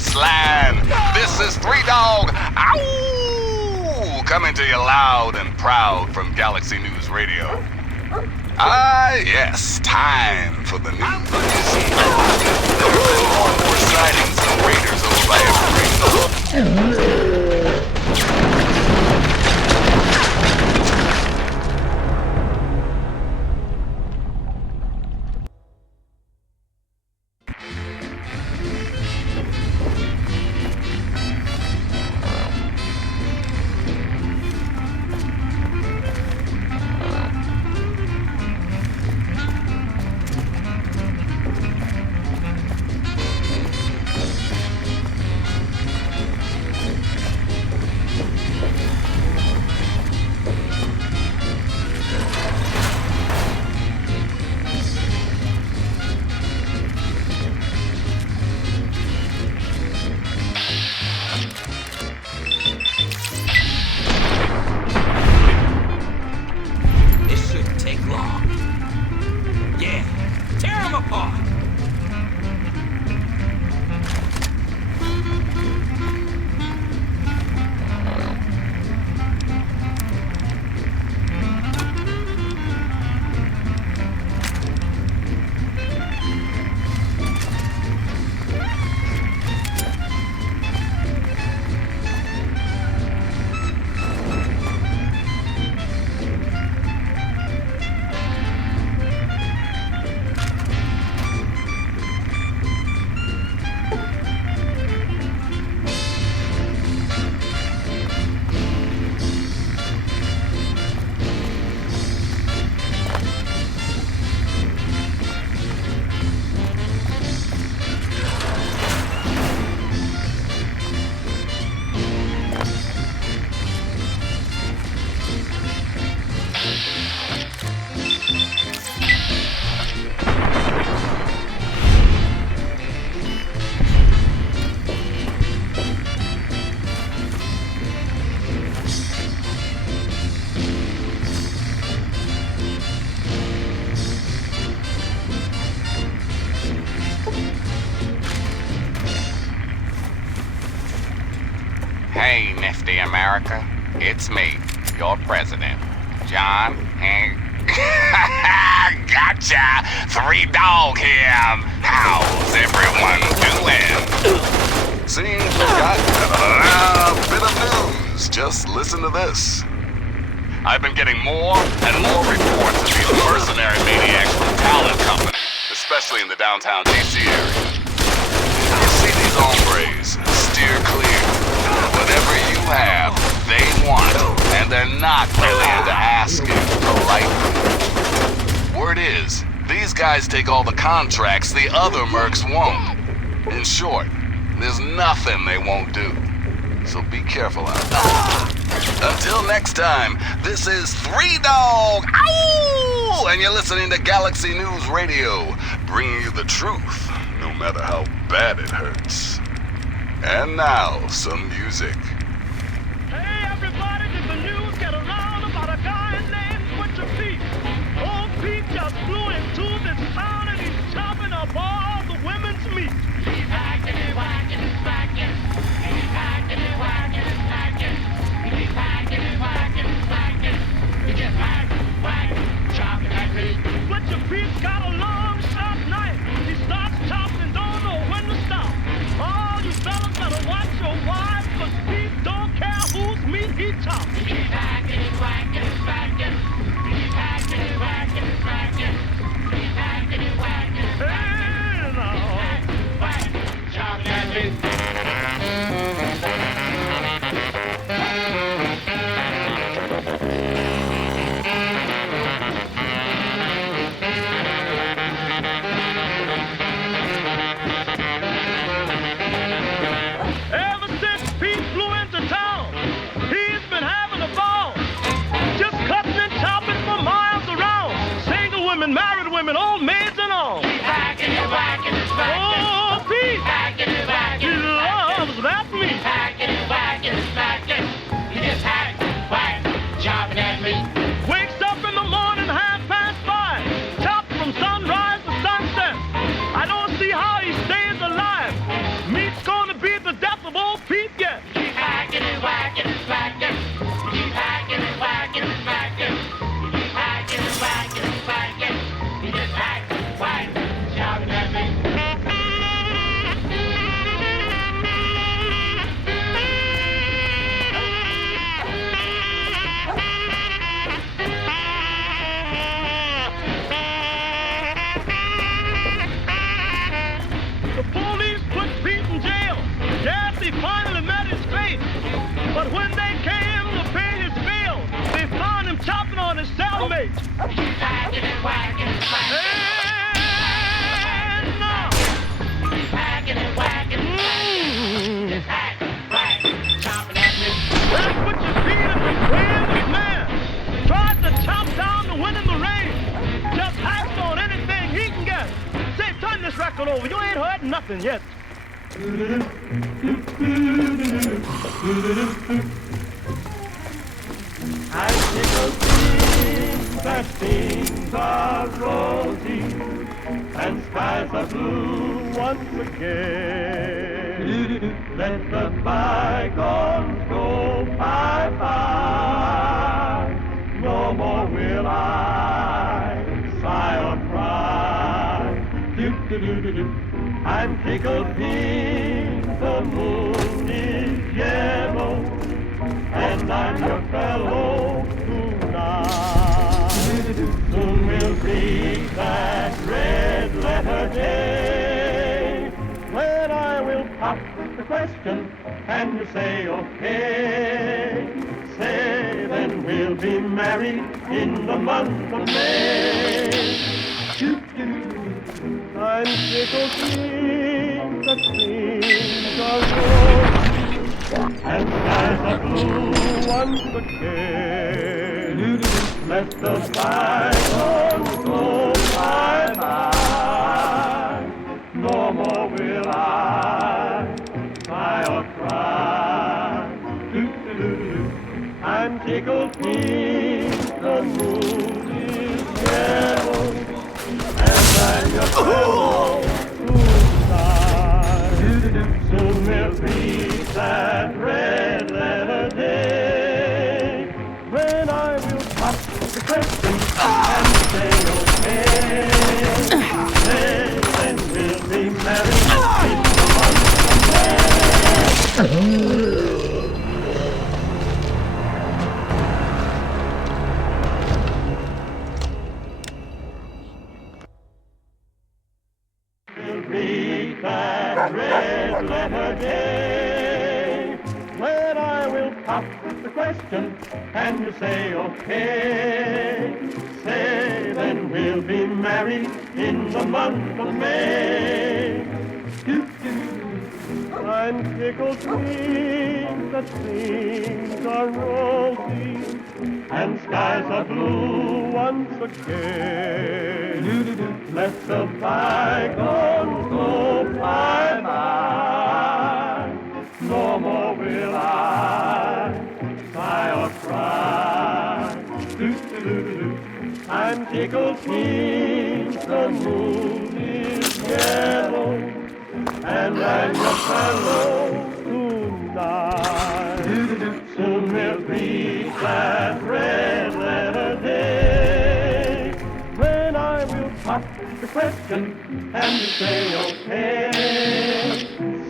Wasteland. This is Three Dog. Ow! Coming to you loud and proud from Galaxy News Radio. Ah, yes, time for the news. There have been more and more sightings of raiders over by every. Hey, nifty America. It's me, your president, John. Gotcha! Three Dog here. How's everyone doing? Seems we got a bit of news. Just listen to this. I've been getting more and more reports of these mercenary maniacs from Talent Company, especially in the downtown DC area. You see these hombres, steer clear. Whatever you have, they want, and they're not really into asking politely. Word is, these guys take all the contracts the other mercs won't. In short, there's nothing they won't do. So be careful out there. Until next time, this is Three Dog, ow! And you're listening to Galaxy News Radio, bringing you the truth, no matter how bad it hurts. And now, some music. Hey everybody, did the news get around about a guy named Butcher Pete? Old Pete just flew into this town and he's chopping up all the women's meat. He's hacking and whacking and smacking. He's hacking and whacking and smacking. He's hacking and whacking and smacking. He just hack, whack, chopping that meat. Butcher Pete's got a long, sharp knife. He starts chopping and don't know when to stop. All you fellas better watch your wives, 'cause Pete don't care whose meat he chops. He's hacking and whacking and smacking. He's hacking and whacking and smacking. He's hacking and whacking and smacking. He's hack, whack, chopping that meat. Ever since Pete flew into town, he's been having a ball. Just cutting and chopping for miles around. Single women, married women, old maids and all. He's hacking and whacking and smacking. Oh, Pete! Hacking and whacking. He loves that meat. He's hacking and whacking and smacking. He just hack, whack, chopping that meat. Wakes up in the morning, 5:30. Chops from sunrise to sunset. I don't see how he stays alive. Meat's gonna be And when they came to pay his bill, they found him chopping on his cellmate. Whacking and whacking and whacking. And now, Whacking and whacking and whacking. Just hack, whack, chopping at me. that's what you see in the bravest man. Tried to chop down the wind and the rain. Just hacks on anything he can get. Say, turn this record over. You ain't heard nothing yet. I tickle things that things are rosy and skies are blue once again. Let the bygones go bye-bye. No more will I sigh or cry. Do-do-do-do-do. I'm tickled pink, the moon is yellow, and I'm your fellow tonight. Soon will be that red letter day when I will pop the question and you say okay. Say then we'll be married in the month of May. I'm tickled pink, the things are rosy and skies are blue once again. Let the bygones go bye-bye. No more will I sigh or cry. I'm tickled pink, the moon is yellow, and I'm your fellow tonight. Soon we'll reach that red letter day when I will pop the question and say okay. Say then we'll be married in the month of May. We'll reach that red letter day when I will pop the question and you say okay. Say then we'll be married in the month of May. I'm tickled pink that things are rosy and skies are blue once again. Let the bygones go bye-bye. No more will I sigh or cry. I'm tickled pink, the moon is yellow, and I'm your fellow tonight. Soon we'll reach that red letter day when I will pop the question and you say okay.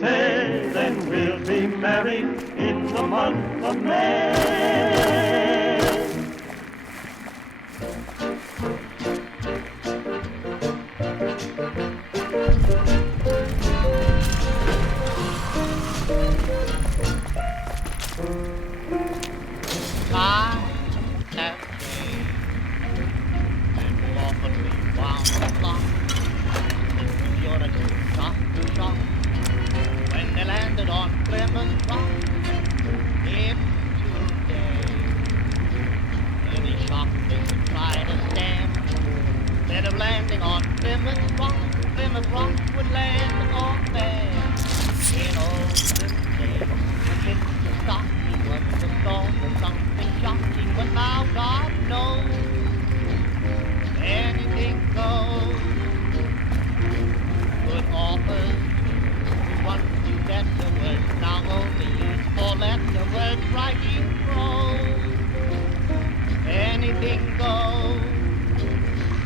Say then we'll be married in the month of May. I have paid and lawfully wound the clock. You're a shot to shot when they landed on Plymouth Rock. If today any shock they would try to stand, instead of landing on Plymouth Rock would land on there. In olden days, Mr. Stocky was the soul of something shocking, but now God knows anything goes. Good authors once you get the words now only use four-letter words writing prose. Anything goes.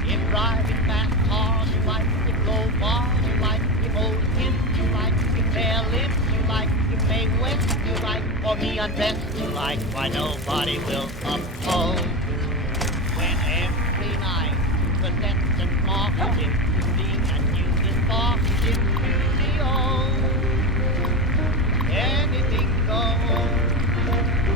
If driving fast cars you like, if low bars you like, if old hymns you like, if bare lips you like, if May West you like, for me undressed you like, why nobody will oppose. When every night presents and marks interesting and new sparks in studio, anything goes.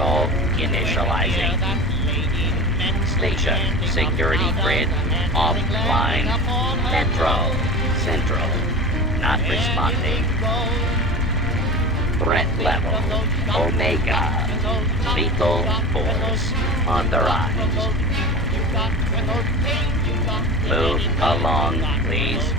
Protocol initializing. Station security grid offline. Metro Central not responding. Threat level Omega. Lethal force on the rise. Move along, please.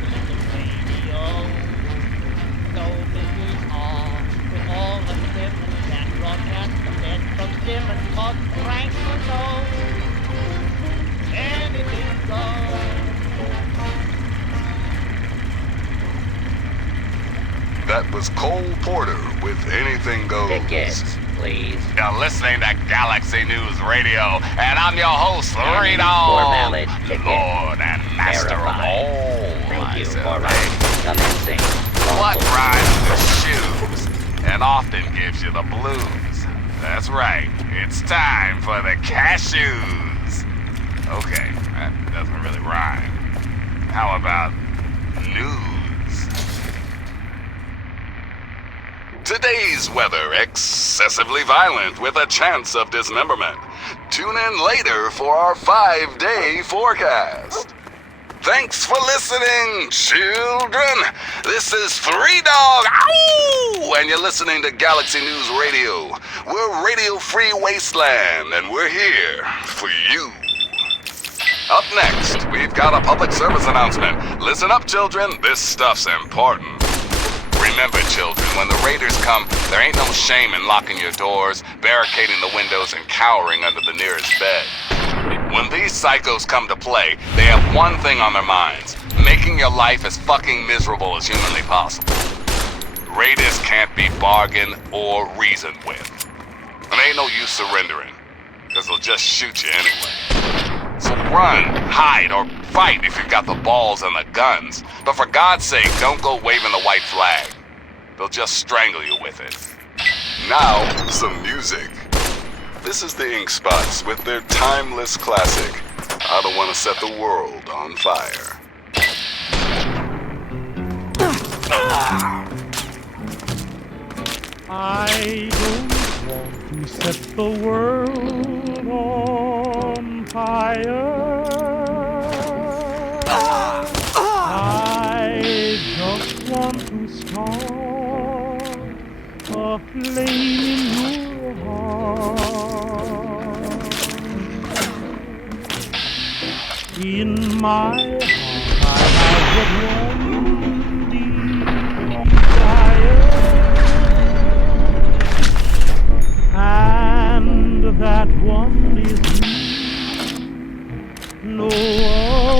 That was Cole Porter with Anything Goes. Tickets, please. You're listening to Galaxy News Radio, and I'm your host, Any Reno, formality ticket Lord and Master of verified. all. Thank you myself. for commencing. What Local rhymes with shoes and often gives you the blues? That's right, it's time for the cashews. Okay, that doesn't really rhyme. How about news? Today's weather excessively violent with a chance of dismemberment. Tune in later for our 5-day forecast. Thanks for listening, children. This is 3 Dog, ow! And you're listening to Galaxy News Radio. We're Radio Free Wasteland, and we're here for you. Up next, we've got a public service announcement. Listen up, children. This stuff's important. Remember, children, when the raiders come, there ain't no shame in locking your doors, barricading the windows, and cowering under the nearest bed. When these psychos come to play, they have one thing on their minds: making your life as fucking miserable as humanly possible. Raiders can't be bargained or reasoned with. And ain't no use surrendering, because they'll just shoot you anyway. So run, hide, or fight if you've got the balls and the guns. But for God's sake, don't go waving the white flag. They'll just strangle you with it. Now, some music. This is the Ink Spots with their timeless classic, I Don't Want to Set the World on Fire. I don't want to set the world on fire. I just want to start a flame in your heart. In my heart I have but one desire, and that one is you. No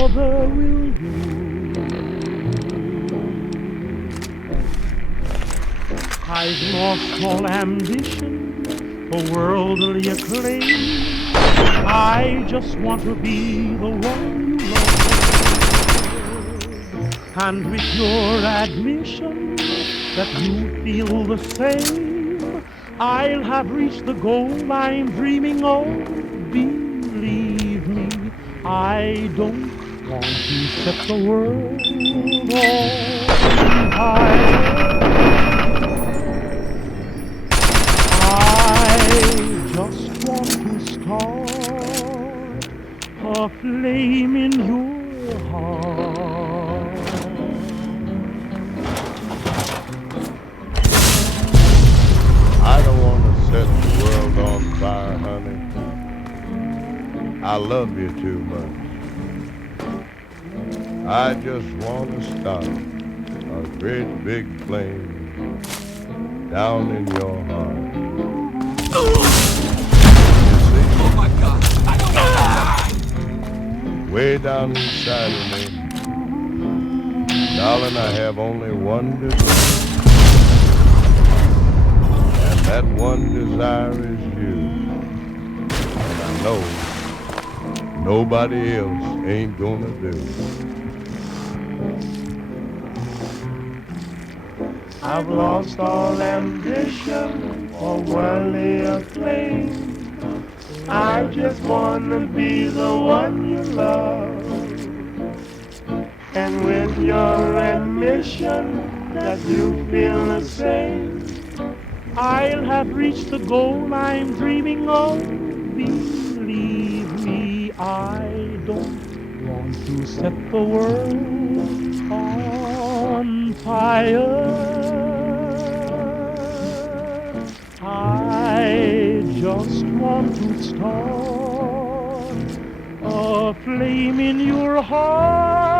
other will do. I've lost all ambition for worldly acclaim. I just want to be the one you love, and with your admission that you feel the same, I'll have reached the goal I'm dreaming of. Believe me, I don't want to set the world on fire. I just want to start a flame in your heart. I don't want to set the world on fire, honey. I love you too much. I just want to start a great big flame down in your heart. Oh my God, I don't know. Way down inside of me, darling, I have only one desire. And that one desire is you. And I know nobody else ain't gonna do. I've lost all ambition for worldly acclaim. I just wanna be the one you love, and with your admission that you feel the same, I'll have reached the goal I'm dreaming of. Believe me, I don't want to set the world on fire. I just want to start a flame in your heart.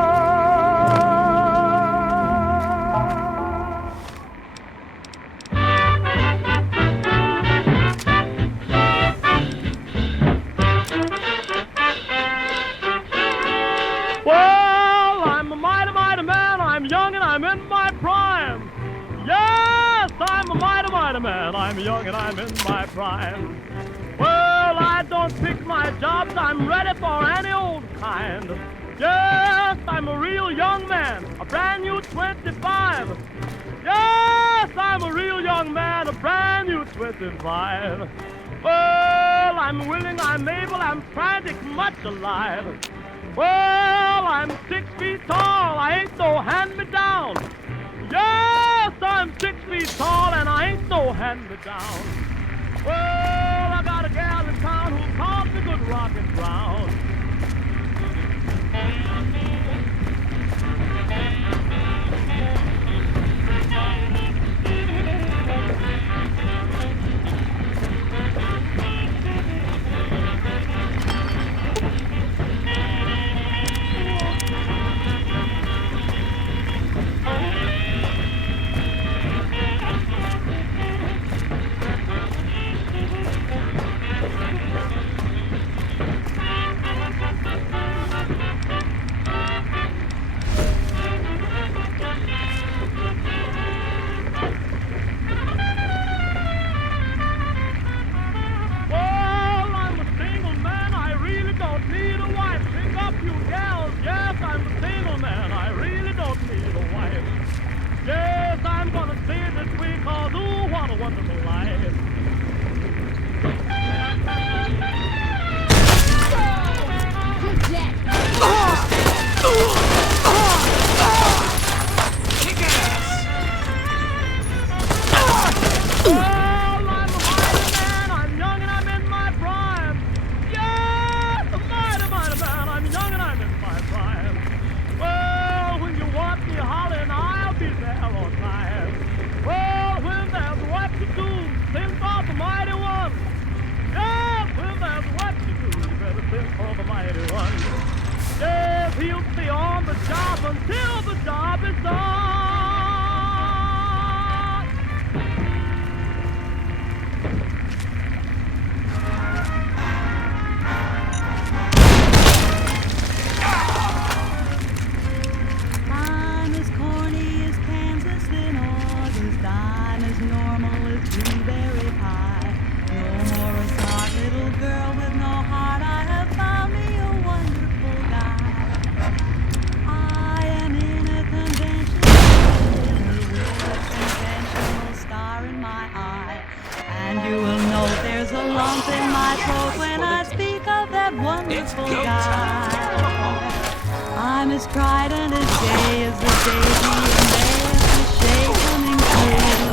Well, I'm a mighty, mighty man. I'm young and I'm in my prime. Yes, I'm a mighty, mighty man. I'm young and I'm in my prime. Well, I don't pick my jobs. I'm ready for any old kind. Yes, I'm a real young man, a brand new 25. Yes, I'm a real young man, a brand new 25. Well, I'm willing, I'm able, I'm frantic, much alive. Well, I'm 6 feet tall, I ain't no hand-me-down. Yes, I'm 6 feet tall and I ain't no hand-me-down. Well, I got a gal in town who calls me good rockin' brown. Until the job is done. I'm as corny as Kansas in August. I'm as normal as blueberry pie. No more a smart little girl with no heart. I have found me a wonderful guy. I am in a convention with a conventional star in my eye. And you will know there's a lump in my throat when I speak of that wonderful guy. I'm as tried and as gay as the daisy and there's the shade coming through.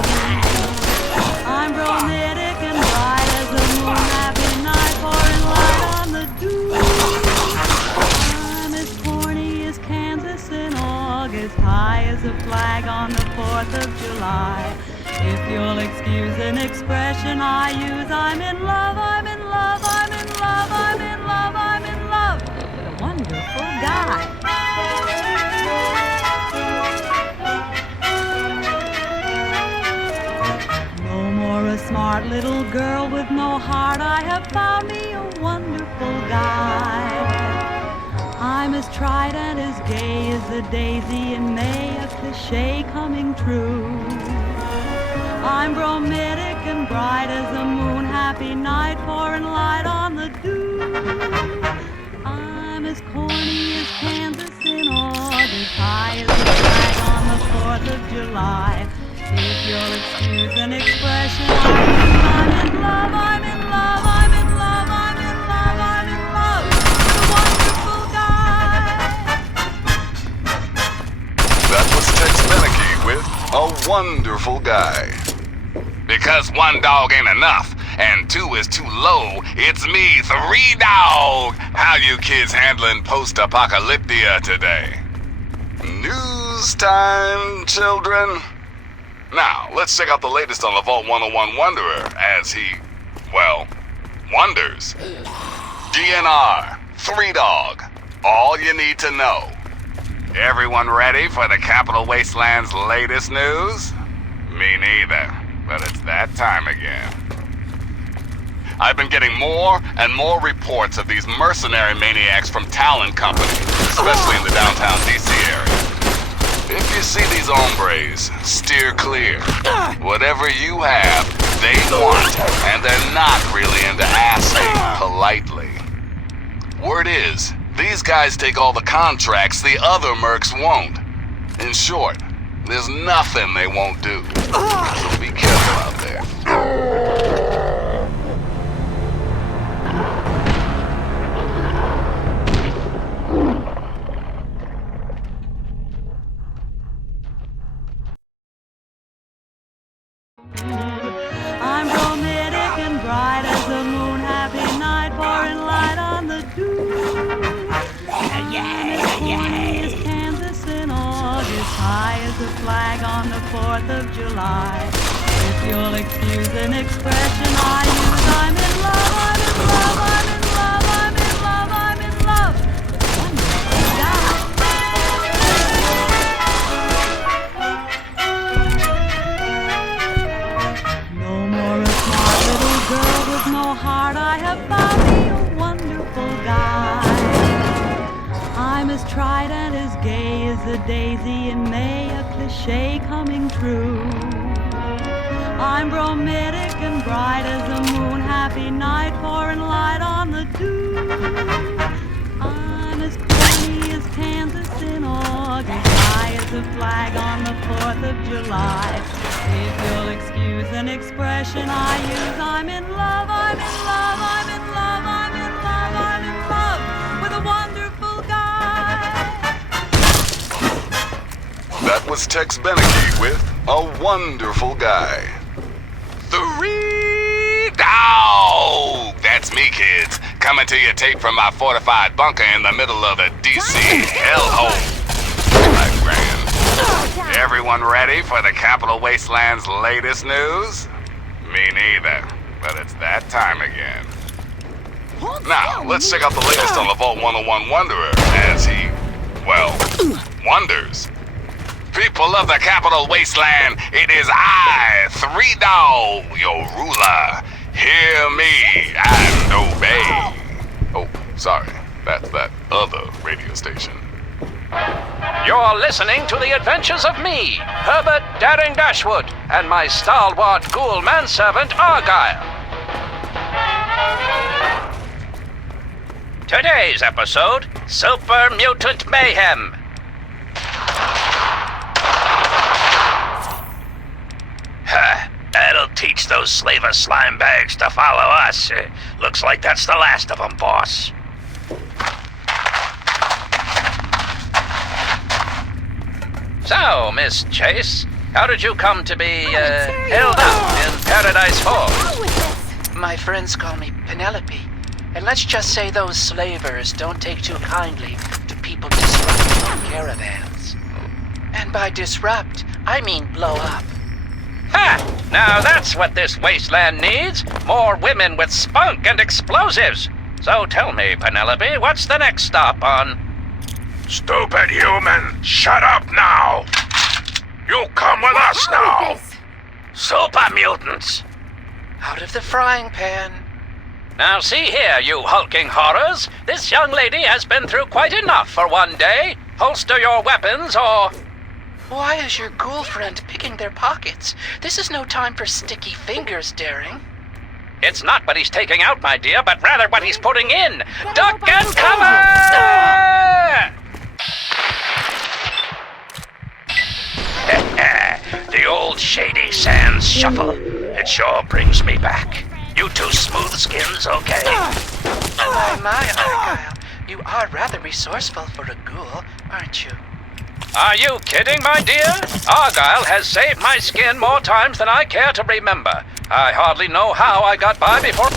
I'm bromidic and bright as the moon, happy night pouring light on the dew. I'm as corny as Kansas in August, high as a flag on the 4th of July. If you'll excuse an expression I use, I'm in love, I'm in love, I'm in love, I'm in love, I'm in love with a wonderful guy. No more a smart little girl with no heart. I have found me a wonderful guy. I'm as tried and as gay as the daisy in May, a cliche coming true. I'm bromidic and bright as the moon, happy night pouring light on the dew. I'm as corny as Kansas in August, high as the flag on the 4th of July. If you'll excuse an expression, I'm in love, I'm in love, I'm in love, I'm in love, I'm in love with a wonderful guy. That was Tex Beneke with A Wonderful Guy. Because because 1 dog ain't enough, and 2 is too low, it's me, 3 dog. How you kids handling post-apocalyptia today? News time, children. Now, let's check out the latest on the Vault 101 Wanderer as he, well, wonders. DNR, 3 dog. All you need to know. Everyone ready for the Capital Wastelands' latest news? Me neither, but it's that time again. I've been getting more and more reports of these mercenary maniacs from Talon Company, especially in the downtown DC area. If you see these hombres, steer clear. Whatever you have, they want, and they're not really into asking politely. Word is, these guys take all the contracts the other mercs won't. In short, there's nothing they won't do. So be careful out there. I'm romantic and bright as the moon. Happy night, pouring light on the dew. As corny as Kansas in August, high as the flag on the 4th of July. If you'll excuse an expression I use, I'm in love, I'm in love, I'm in love, I'm in love, I'm in love. Wonderful guy. No more a smart little girl with no heart. I have found me a wonderful guy. I'm as tried and as gay as a daisy in May, a cliche coming true. I'm romantic and bright as the moon, happy night, pouring light on the dew. I'm as corny as Kansas in August, high as the flag on the 4th of July. If you'll excuse an expression I use, I'm in love, I'm in love, I'm in love, I'm in love, I'm in love with a wonderful guy. That was Tex Beneke with A Wonderful Guy. 3 dog! That's me, kids, coming to you tape from my fortified bunker in the middle of the DC hellhole. My grand. Everyone ready for the Capital Wasteland's latest news? Me neither, but it's that time again. Now, let's check out the latest on the Vault 101 Wanderer as he, well, wonders. People of the Capital Wasteland, it is I, 3 dog, your ruler. Hear me and obey. Oh, sorry, that's that other radio station. You're listening to the adventures of me, Herbert Daring Dashwood, and my stalwart ghoul manservant Argyle. Today's episode, Super Mutant Mayhem. That'll teach those slaver slime bags to follow us. Looks like that's the last of them, boss. So, Miss Chase, how did you come to be held up in Paradise Falls? My friends call me Penelope, and let's just say those slavers don't take too kindly to people disrupting our caravans. And by disrupt, I mean blow up. Ha! Now that's what this wasteland needs. More women with spunk and explosives. So tell me, Penelope, what's the next stop on... Stupid human, shut up now! You come with us now! Super mutants! Out of the frying pan. Now see here, you hulking horrors. This young lady has been through quite enough for one day. Holster your weapons or... Why is your ghoul friend picking their pockets? This is no time for sticky fingers, Daring. It's not what he's taking out, my dear, but rather what he's putting in. Duck and cover! The old Shady Sands shuffle. It sure brings me back. You two smooth skins, okay? My, Argyle. You are rather resourceful for a ghoul, aren't you? Are you kidding, my dear? Argyle has saved my skin more times than I care to remember. I hardly know how I got by before.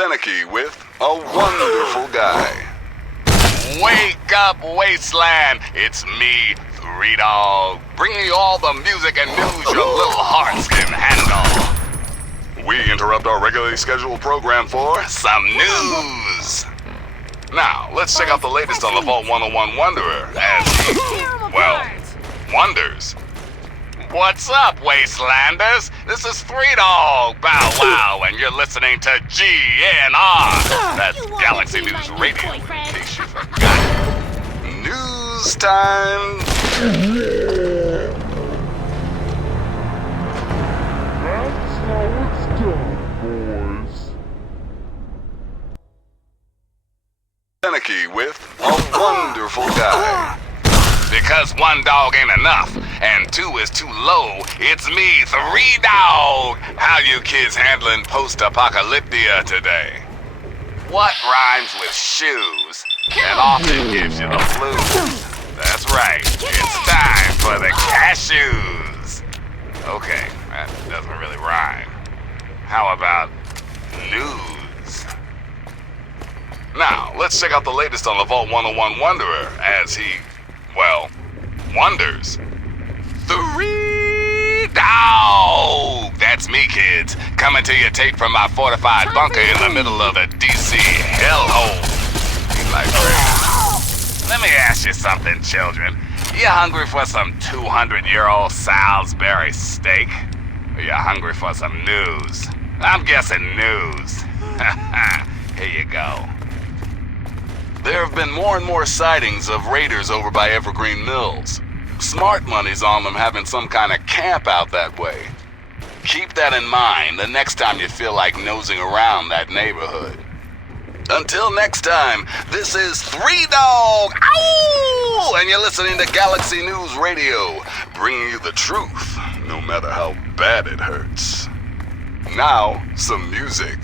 Finicky with a wonderful guy. Wake up, Wasteland! It's me, Three Dog, bringing you all the music and news your little hearts can handle. We interrupt our regularly scheduled program for some news. Now, let's check out the latest on the Vault 101 Wanderer as he, well, wonders. What's up, Wastelanders? This is Three Dog Bow Wow, and you're listening to GNR. That's Galaxy News Radio, in case you forgot. News time. That's how it's done, boys. Finicky with a wonderful guy. Because one dog ain't enough, and two is too low, it's me, Three Dog. How you kids handling post-apocalyptia today? What rhymes with shoes and often gives you the blues? That's right, it's time for the cashews. Okay, that doesn't really rhyme. How about news? Now, let's check out the latest on the Vault 101 Wanderer as he, well, wonders. Three Dog! That's me, kids, coming to you tape from my fortified bunker in the middle of a DC hellhole. You like that? Let me ask you something, children. You hungry for some 200-year-old Salisbury steak? Or you hungry for some news? I'm guessing news. Here you go. There have been more and more sightings of raiders over by Evergreen Mills. Smart money's on them having some kind of camp out that way. Keep that in mind the next time you feel like nosing around that neighborhood. Until next time, this is Three Dog, ow! And you're listening to Galaxy News Radio, bringing you the truth, no matter how bad it hurts. Now, some music.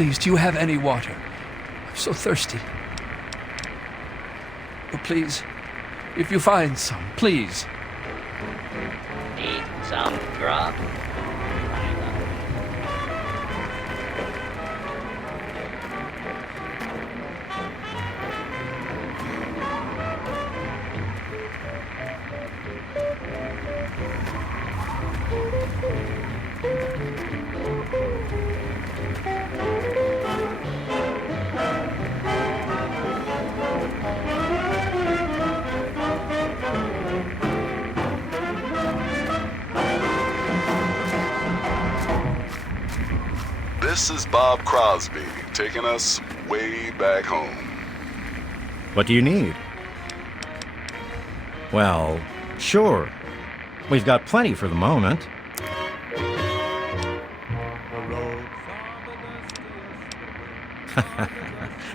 please, do you have any water? I'm so thirsty. Oh, please, if you find some, please. Need some grub? This is Bob Crosby, taking us way back home. What do you need? Well, sure. We've got plenty for the moment.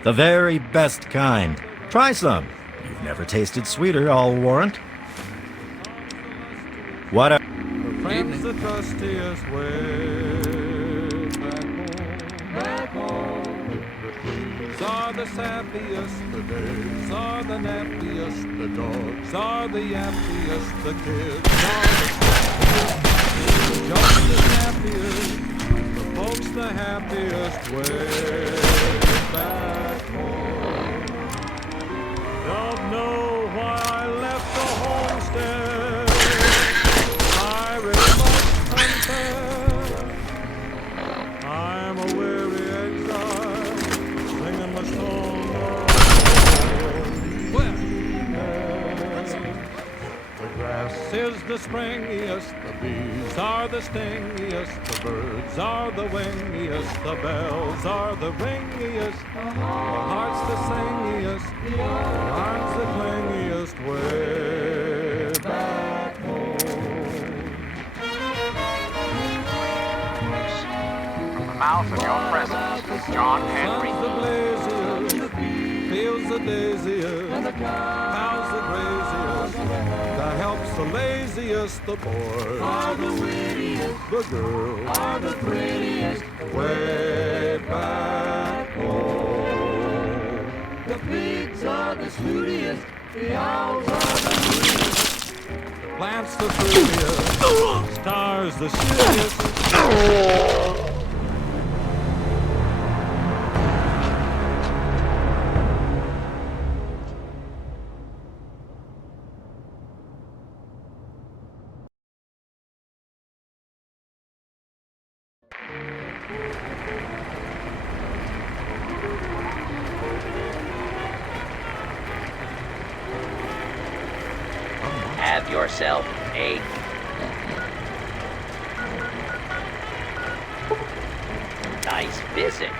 The very best kind. Try some. You've never tasted sweeter, I'll warrant. What a... Friends the trustiest way back home. The trees are the sappiest, the days are the nappiest, the dogs are the yappiest, the kids are the just the snappiest, the folks the happiest way back home. Don't know why I left the homestead. I really must confess, I'm a weary exile, singing my song of loneliness. The grass is the springiest, the bees are the stingiest, the birds are the wingiest, the bells are the ringiest, the heart's the singiest, the arms the clingiest way back From the mouth of your presence, John Henry. Sun's the blaziest, fields the daisiest, cows the graziest, the help's the laziest, the boys are the wittiest, the girls are the prettiest, way back home. The pigs are the snootiest, the owls are the moodiest, the plants the fruitiest, stars the shittiest. Have yourself a nice visit.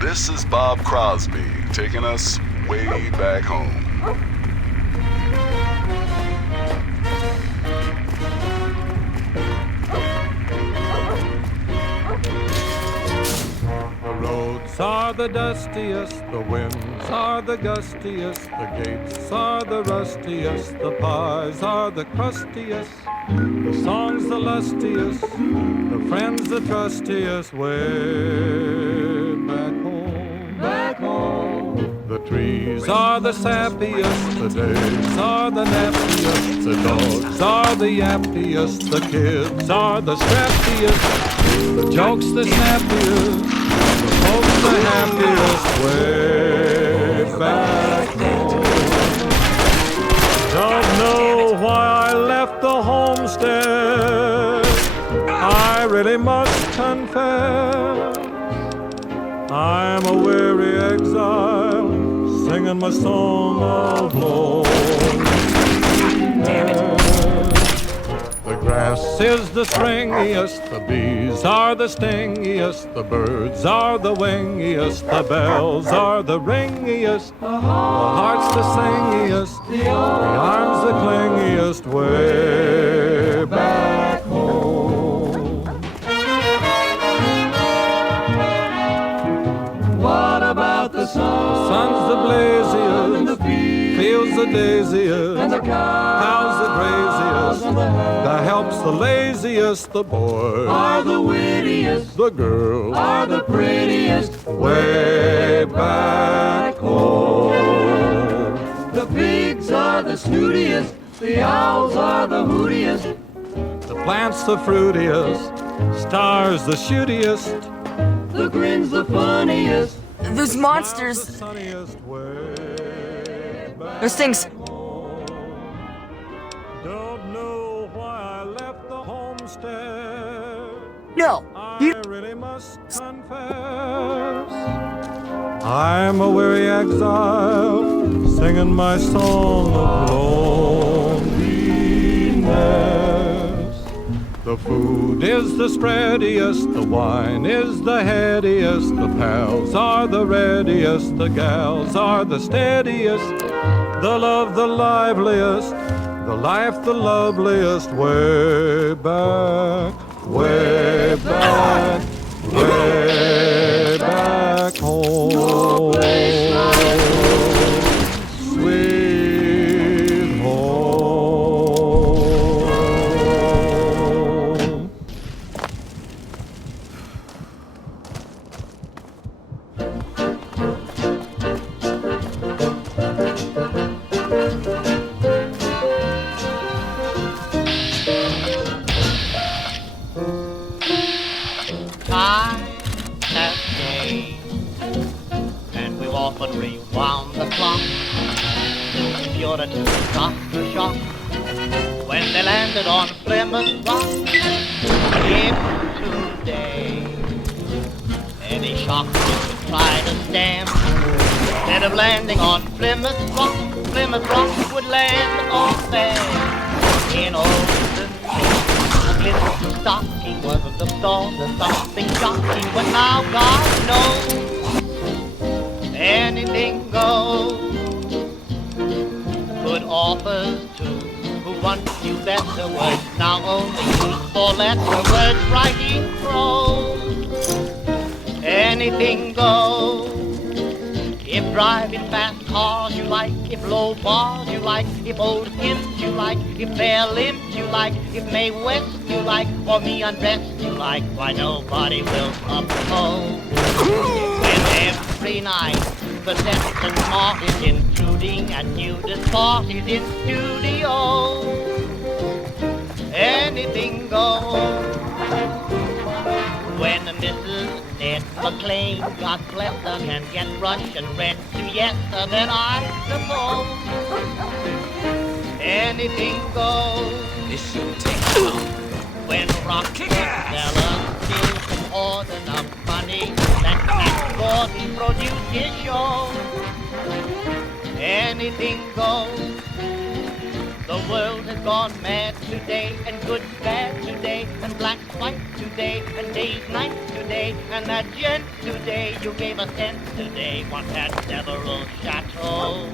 This is Bob Crosby, taking us way back home. The roads are the dustiest, the winds are the gustiest, the gates are the rustiest, the pies are the crustiest, the songs the lustiest, the friends the trustiest, way back home, back home. The trees are the sappiest, the days are the nappiest, the dogs are the yappiest, the kids are the scrappiest, the jokes the snappiest, the folks the happiest, way back home. Don't know why I left the homestead, I really must confess, I'm a weary exile, singing my song of loneliness. The grass is the stringiest, the bees are the stingiest, the birds are the wingiest, the bells are the ringiest, the heart's the singiest, the arms the clingiest, way back home. What about the sun? The sun's the blaziest, and the fields the daisiest, and the cows the craziest, the help's the laziest, the boys are the wittiest, the girls are the prettiest, way back home. The pigs are the snootiest, the owls are the hootiest, the plants the fruitiest, stars the shootiest, the grin's the funniest. Those monsters. Those things. Don't know why I left the homestead. No. I really must confess. I'm a weary exile, singing my song of loneliness. The food is the spreadiest, the wine is the headiest, the pals are the readiest, the gals are the steadiest, the love the liveliest, the life the loveliest, way back, way back, way back home. Sweet home. Time has changed, and we've often rewound the clock. Purity stopped to shock when they landed on Plymouth Rock. If today any shock you could try to stem, instead of landing on Plymouth Rock would land on there. In olden days, a glimpse stocking wasn't the thought of something shocking, but now God knows anything goes. Good authors too, who once knew better words, now only use four-letter words, writing prose. Anything goes. If driving fast cars you like, if low bars you like, if old hymns you like, if bare limbs you like, if Mae West you like, or me undressed you like, why nobody will oppose. When every night the Preston Mart is intruding and nudist parties in studio, anything goes. When Mrs. Ned McLean, God bless her, can get Russian red to yes, then I suppose anything goes. This should take long. When Rockefeller steals from more than enough money, that Gordon produced his show, anything goes. The world has gone mad today, and good bad today, and black white today, and days night today, and that gent today you gave a cent today once had several chateaux.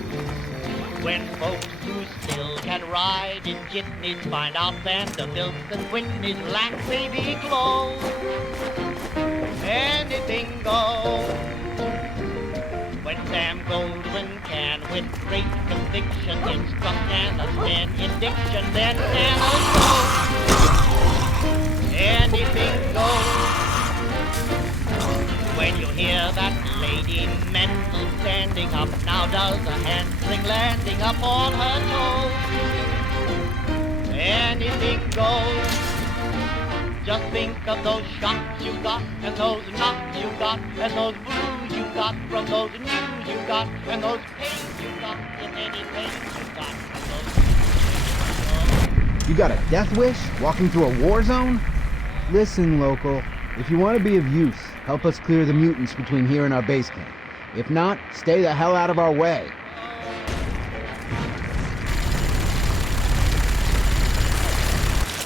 When folks who still can ride in jitneys find out Vanderbilts and Whitneys lack baby clothes, anything goes. When Sam Goldwyn can, with great conviction, instruct Anna Stan in diction, then Anna goes. Anything goes. When you hear that lady mental standing up, now does a handspring landing up on her toes. Anything goes. Just think of those shots you got, and those knocks you got, and those blues you got from those news you got, and those pains you got, and any pains you got from those. You got a death wish? Walking through a war zone? Listen, local. If you want to be of use, help us clear the mutants between here and our base camp. If not, stay the hell out of our way.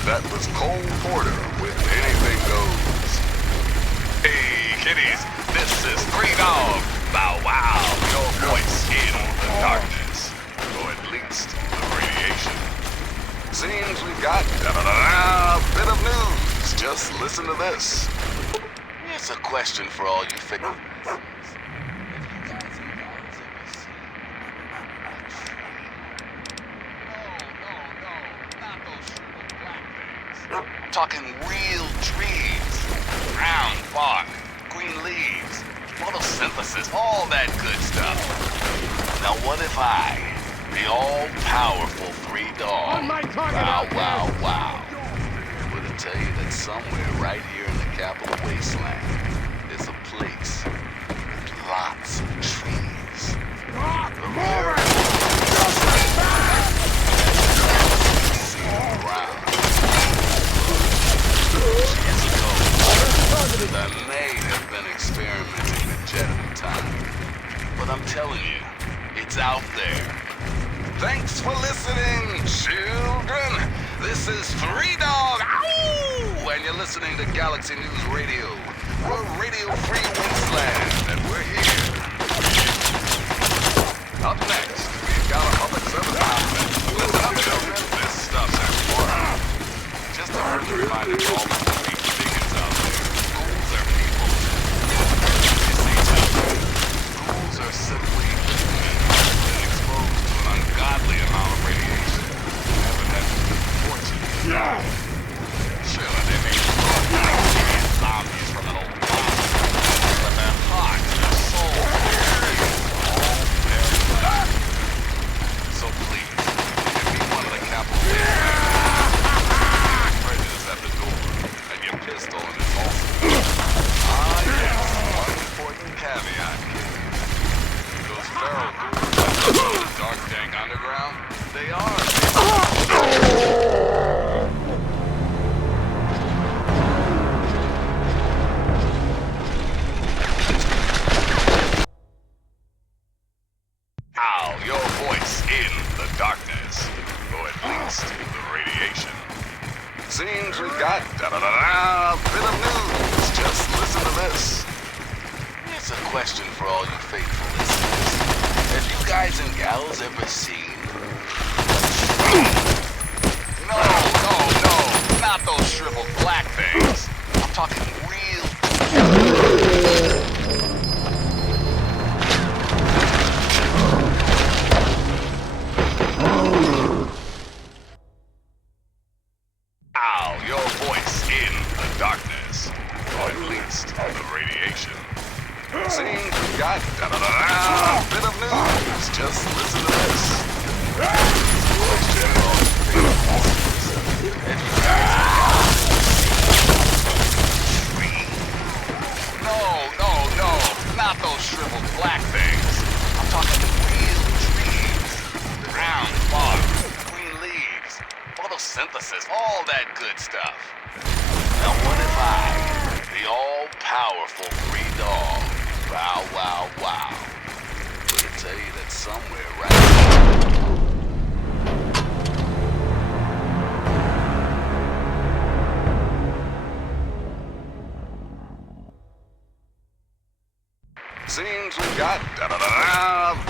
That was Cole Porter with Anything Goes. Hey, kiddies, this is Three Dog. Bow wow, your voice in the darkness. Or at least the radiation. Seems we've got a bit of news. Just listen to this. Here's a question for all you fickle. Talking real trees, brown bark, green leaves, photosynthesis, all that good stuff. Now what if I, the all-powerful Three Dog, wow, were to tell you that somewhere right here in the capital wasteland is a place with lots of trees. The very that may have been experimenting with Jet at the time. But I'm telling you, it's out there. Thanks for listening, children. This is Three Dog. Ow! And you're listening to Galaxy News Radio. We're Radio Free Wasteland, and we're here. Up next, we've got a public service announcement. Listen up, children. This stuff's important. Just a friendly reminder to all the people beacons out there. Schools are people. You see, children, schools are simply men and exposed to an ungodly amount of radiation. Haven't had the good fortune. Sure, they may be zombies from an old bomb, but their hearts, their souls, all very black. So please, if you be one of the capital prejudice at the door, and your pistol in its holster. Ah, yes, one important caveat, kids. Those feral ghouls in the dark, dank underground, they are. Ow, your voice in the darkness, or at least the radiation. Seems we've got a bit of news. Just listen to this. Here's a question for all you faithful listeners. Have you guys and gals ever seen? No, not those shriveled black things. I'm talking real. Ow, your voice in the darkness, or at least the radiation. Seems we've got a bit of news. Just listen to this. Question on No, not those shriveled black things. I'm talking real trees, brown bark, green leaves, photosynthesis, all that good stuff. Now what if I, the all-powerful Three Dog, wow, were to tell you that somewhere right now. Seems we've got a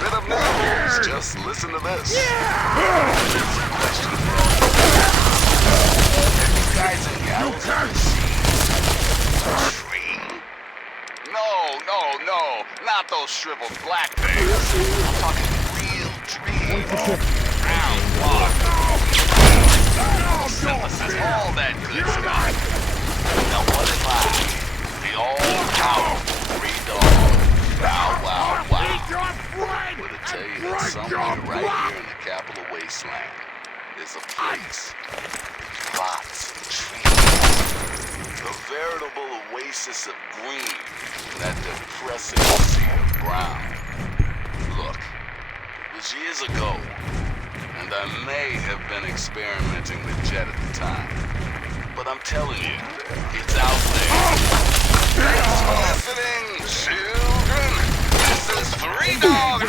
bit of news. Just listen to this. Here's a question for all have you guys and gals ever seen a tree? No, not those shriveled black things. I'm talking real trees. Brown bark, photosynthesis, all that good stuff. Now what if I, the all-powerful Three Dog, wow, were to tell you that somewhere right here in the capital wasteland is a place with lots of trees. A veritable oasis of green in that depressing sea of brown. Look, it was years ago, and I may have been experimenting with Jet at the time. But I'm telling you, it's out there. Thanks for listening, children. This is Three Dog.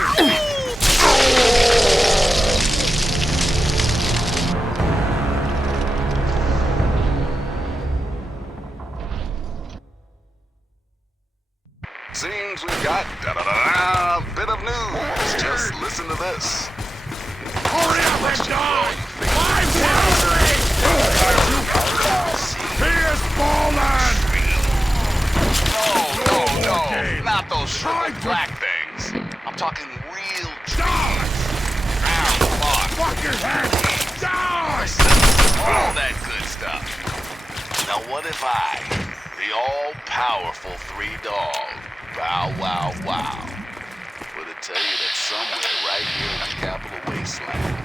Seems we've got a bit of news. Just listen to this. Hurry up and die! I'm hungry! He is fallen! No, not those shriveled black things. I'm talking real trees. Round, bark, Fuck your head! Die! all that good stuff. Now what if I, the all-powerful three-dog, Bow Wow Wow, were to tell you that somewhere right here in the capital wasteland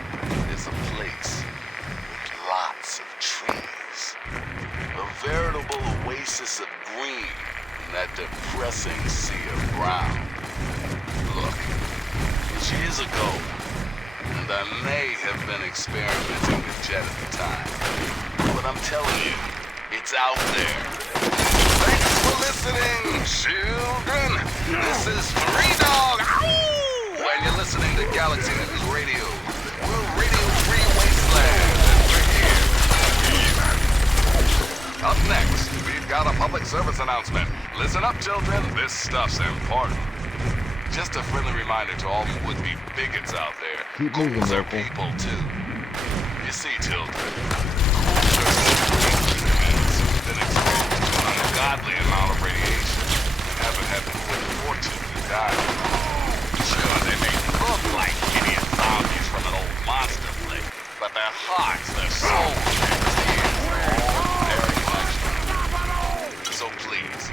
is a place with lots of trees. A veritable oasis of green in that depressing sea of brown. Look, years ago, and I may have been experimenting with Jet at the time, but I'm telling you, it's out there. Thanks for listening, children. This is Three Dog. Ow! And you're listening to Galaxy News Radio. We're Radio Free Wasteland, and we're here. Up next, we've got a public service announcement. Listen up, children. This stuff's important. Just a friendly reminder to all you would-be bigots out there. Keep moving, Ghouls are local. people, too. You see, children, ghouls are simply humans who've been exposed to an ungodly amount of radiation and haven't had the good fortune to die. Sure, they may look like hideous zombies from an old monster flick, but their hearts, their souls, their tears are all very much. So please,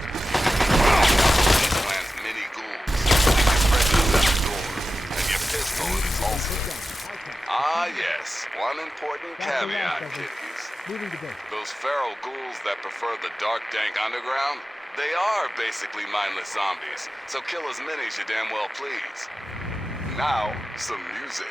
Wasteland's mini ghouls, leave your presents at the door and your pistol in its holster. Ah, yes, one important caveat, kiddies. Those feral ghouls that prefer the dark, dank underground, they are basically mindless zombies, so kill as many as you damn well please. Now, some music.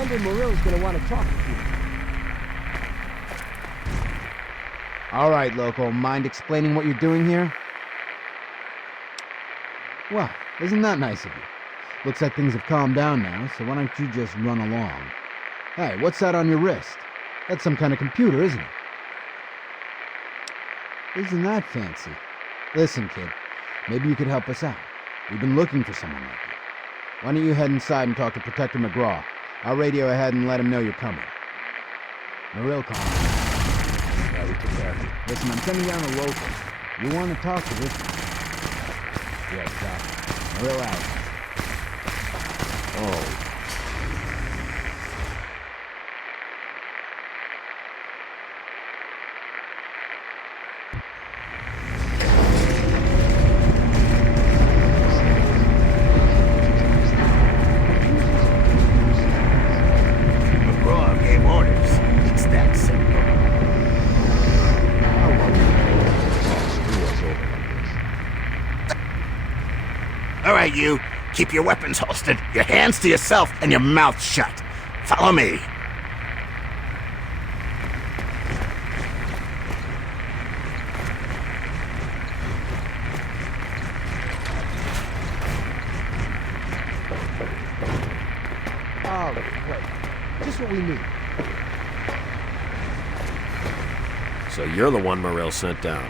Commander Morill's gonna want to talk to you. All right, local. Mind explaining what you're doing here? Well, isn't that nice of you? Looks like things have calmed down now, so why don't you just run along? Hey, what's that on your wrist? That's some kind of computer, isn't it? Isn't that fancy? Listen, kid, maybe you could help us out. We've been looking for someone like you. Why don't you head inside and talk to Protector McGraw? I'll radio ahead and let him know you're coming. Morill calling. Yeah, we took care of you. Listen, I'm sending down a local. You want to talk to this one? Yeah, exactly. Morill out. Oh. All right, you. Keep your weapons holstered, your hands to yourself, and your mouth shut. Follow me. Oh, great. Just what we need. So you're the one Morill sent down.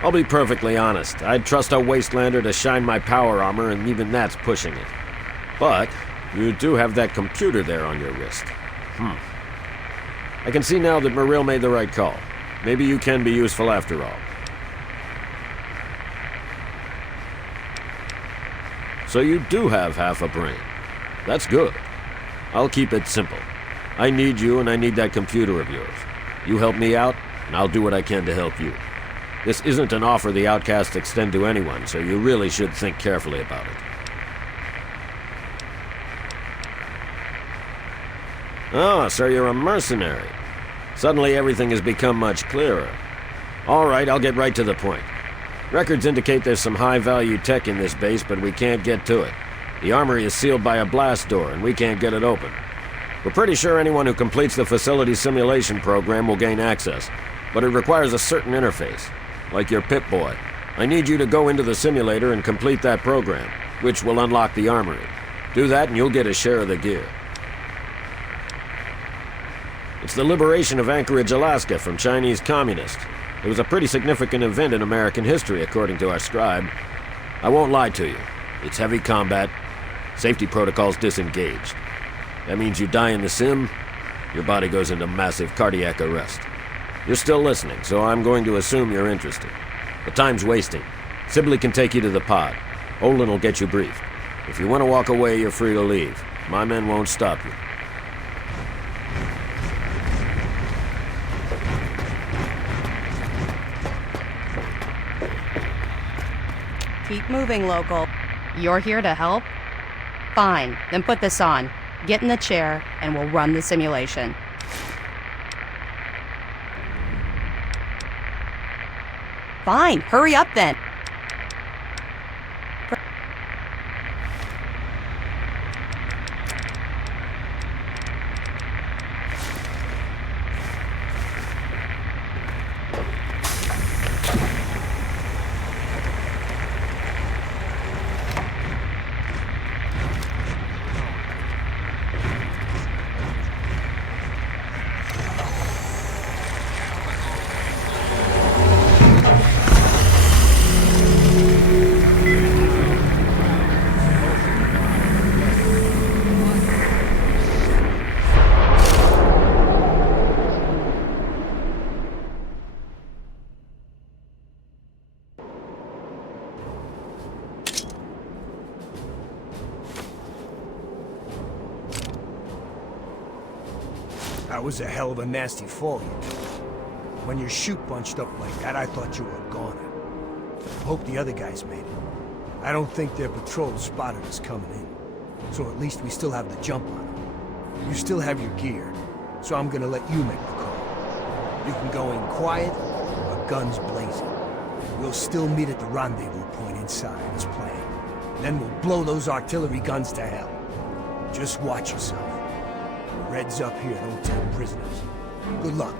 I'll be perfectly honest. I'd trust a Wastelander to shine my power armor, and even that's pushing it. But you do have that computer there on your wrist. I can see now that Morill made the right call. Maybe you can be useful after all. So you do have half a brain. That's good. I'll keep it simple. I need you, and I need that computer of yours. You help me out, and I'll do what I can to help you. This isn't an offer the outcasts extend to anyone, so you really should think carefully about it. Oh, so you're a mercenary. Suddenly everything has become much clearer. All right, I'll get right to the point. Records indicate there's some high-value tech in this base, but we can't get to it. The armory is sealed by a blast door, and we can't get it open. We're pretty sure anyone who completes the facility simulation program will gain access, but it requires a certain interface. Like your Pip-Boy. I need you to go into the simulator and complete that program, which will unlock the armory. Do that and you'll get a share of the gear. It's the liberation of Anchorage, Alaska from Chinese communists. It was a pretty significant event in American history, according to our scribe. I won't lie to you. It's heavy combat. Safety protocols disengaged. That means you die in the sim, your body goes into massive cardiac arrest. You're still listening, so I'm going to assume you're interested. But time's wasting. Sibley can take you to the pod. Olin will get you briefed. If you want to walk away, you're free to leave. My men won't stop you. Keep moving, local. You're here to help? Fine, then put this on. Get in the chair, and we'll run the simulation. Fine, hurry up then. That was a hell of a nasty fall you took. When your chute bunched up like that, I thought you were a goner. Hope the other guys made it. I don't think their patrol spotted us coming in. So at least we still have the jump on them. You still have your gear, so I'm gonna let you make the call. You can go in quiet or guns blazing. We'll still meet at the rendezvous point inside as planned. Then we'll blow those artillery guns to hell. Just watch yourself. Reds up here don't take prisoners. Good luck.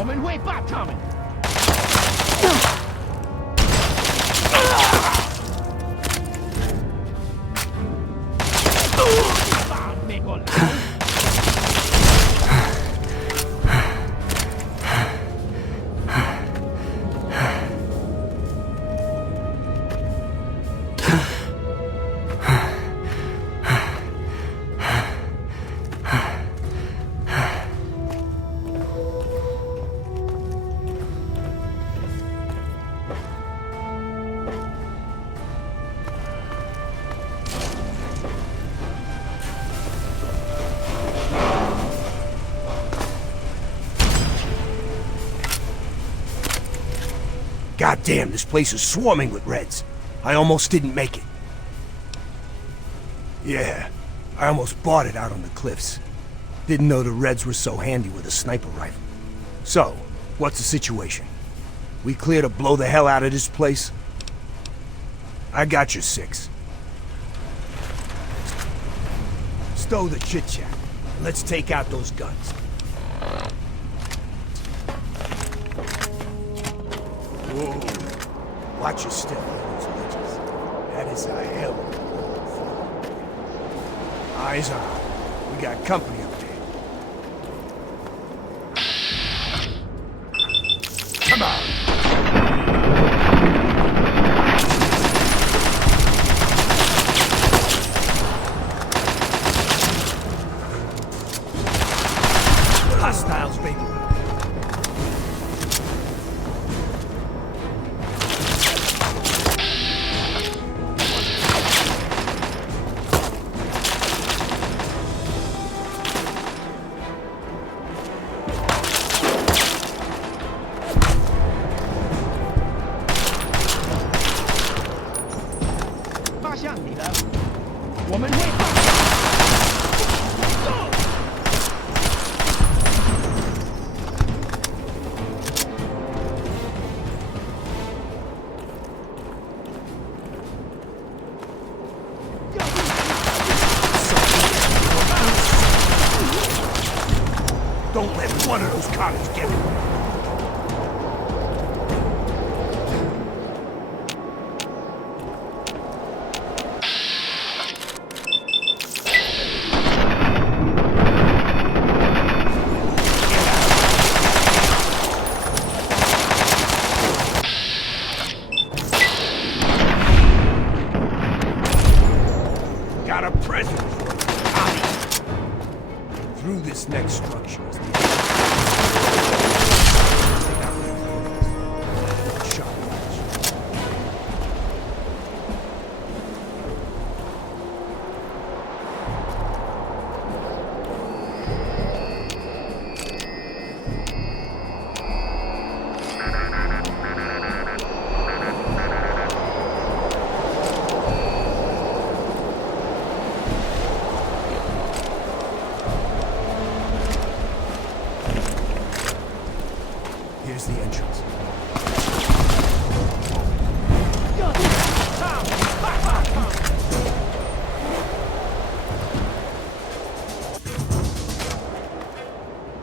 Woman, wait, Bob Tommy! God damn, this place is swarming with Reds. I almost didn't make it. Yeah, I almost bought it out on the cliffs. Didn't know the Reds were so handy with a sniper rifle. So, what's the situation? We clear to blow the hell out of this place? I got your 6. Stow the chit-chat. Let's take out those guns. Whoa. Watch your step on those ledges. That is a hell of a fall. Eyes on. We got company up there. Come on! Hostiles, baby. Woman, wait! Don't let one of those commies get it. Got a present for you, Tommy. Through this next structure is the shot. Here's the entrance.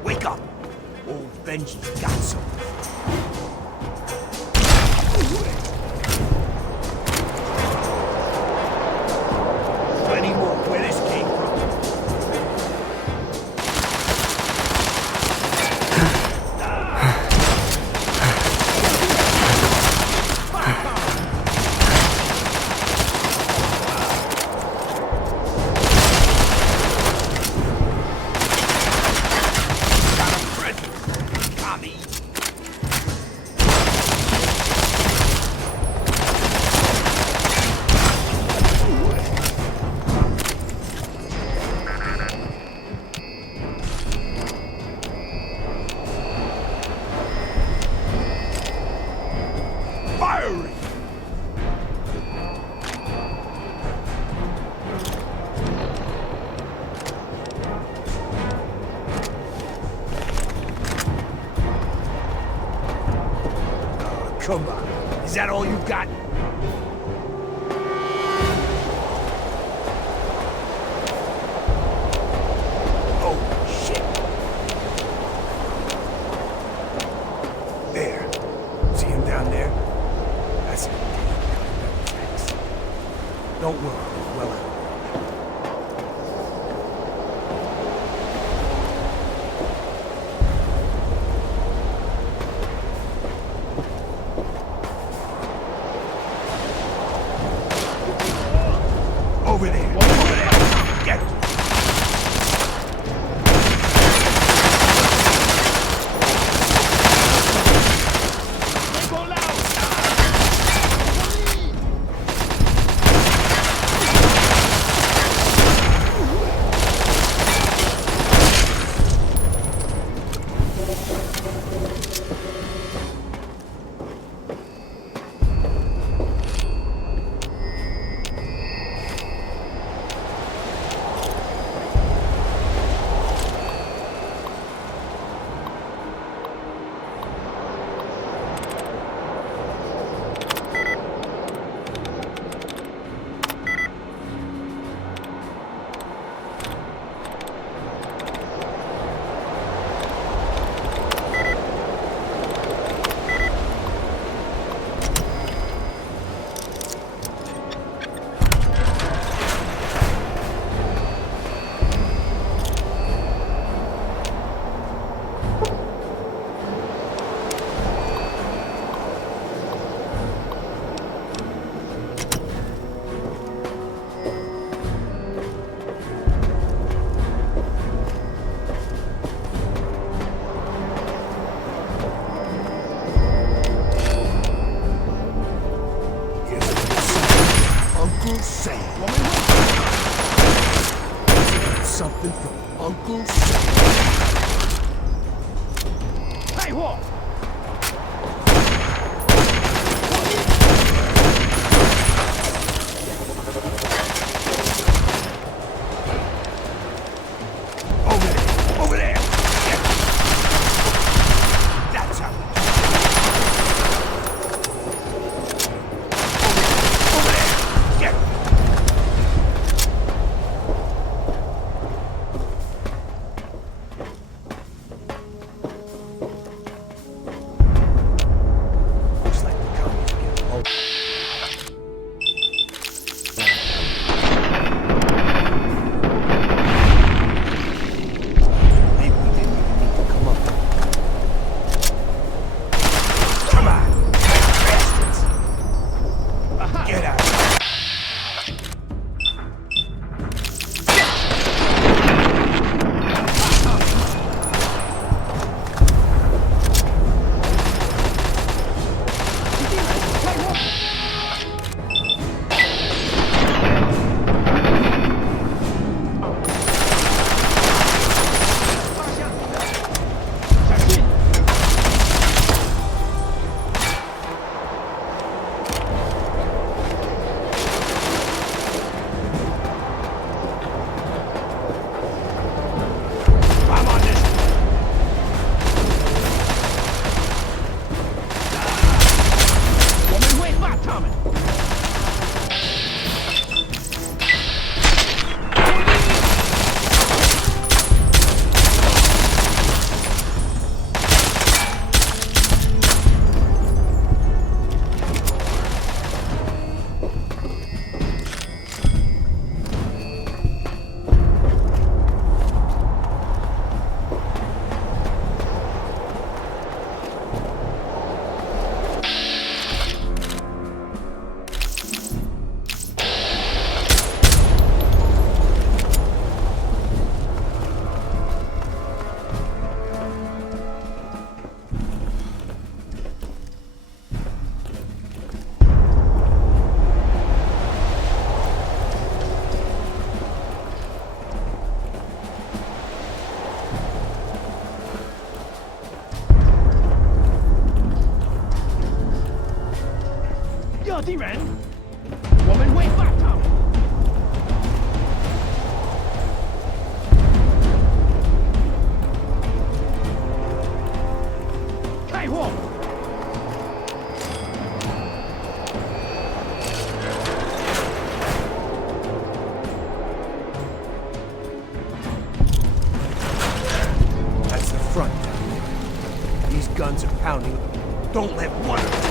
Wake up! Old Benji's got something. Plenty more where this came from. Firing! Oh, come on. Is that all you got? Oh, shit. Don't worry. Well out. Over there. Over there. Get it. Uncle Sam. Something from Uncle Sam. Hey, what? Over there. Over there. Yeah. That's how we do it. Over there. Yeah. Looks like the commies are getting old. Maybe we didn't even need to come up. Come on, bastards. Get out. I'm on this. Woman, wait back, Tommy. Yo, D-Ren. Woman, wait back, Tommy. Hey, what? That's the front down there. These guns are pounding. Don't let one of them.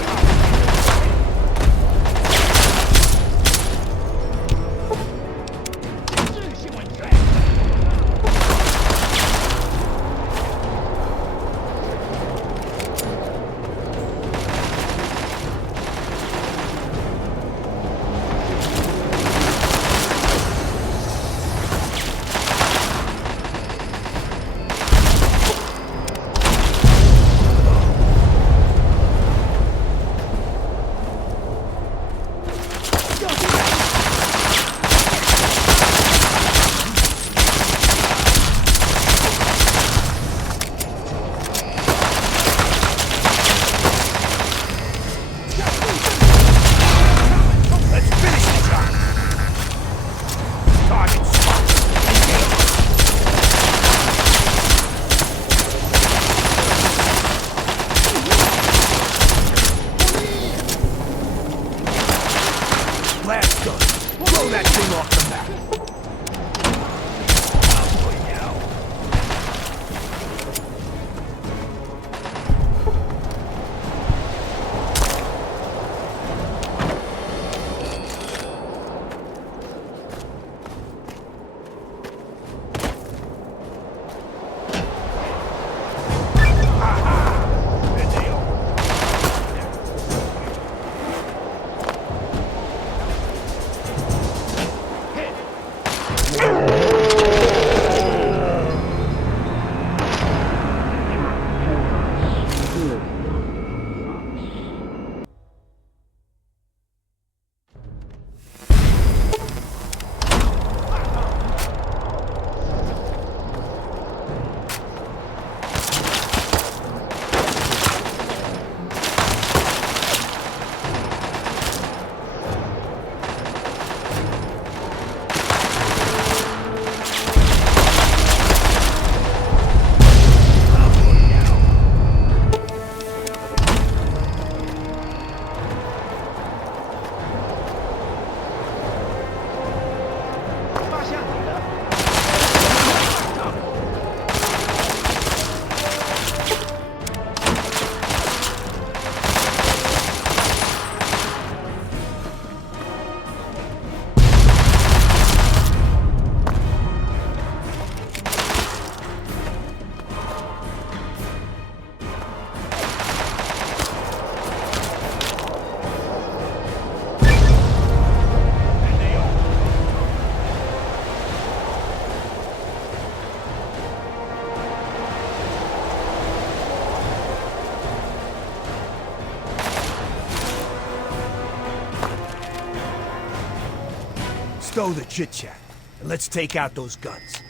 stow the chit-chat, and let's take out those guns.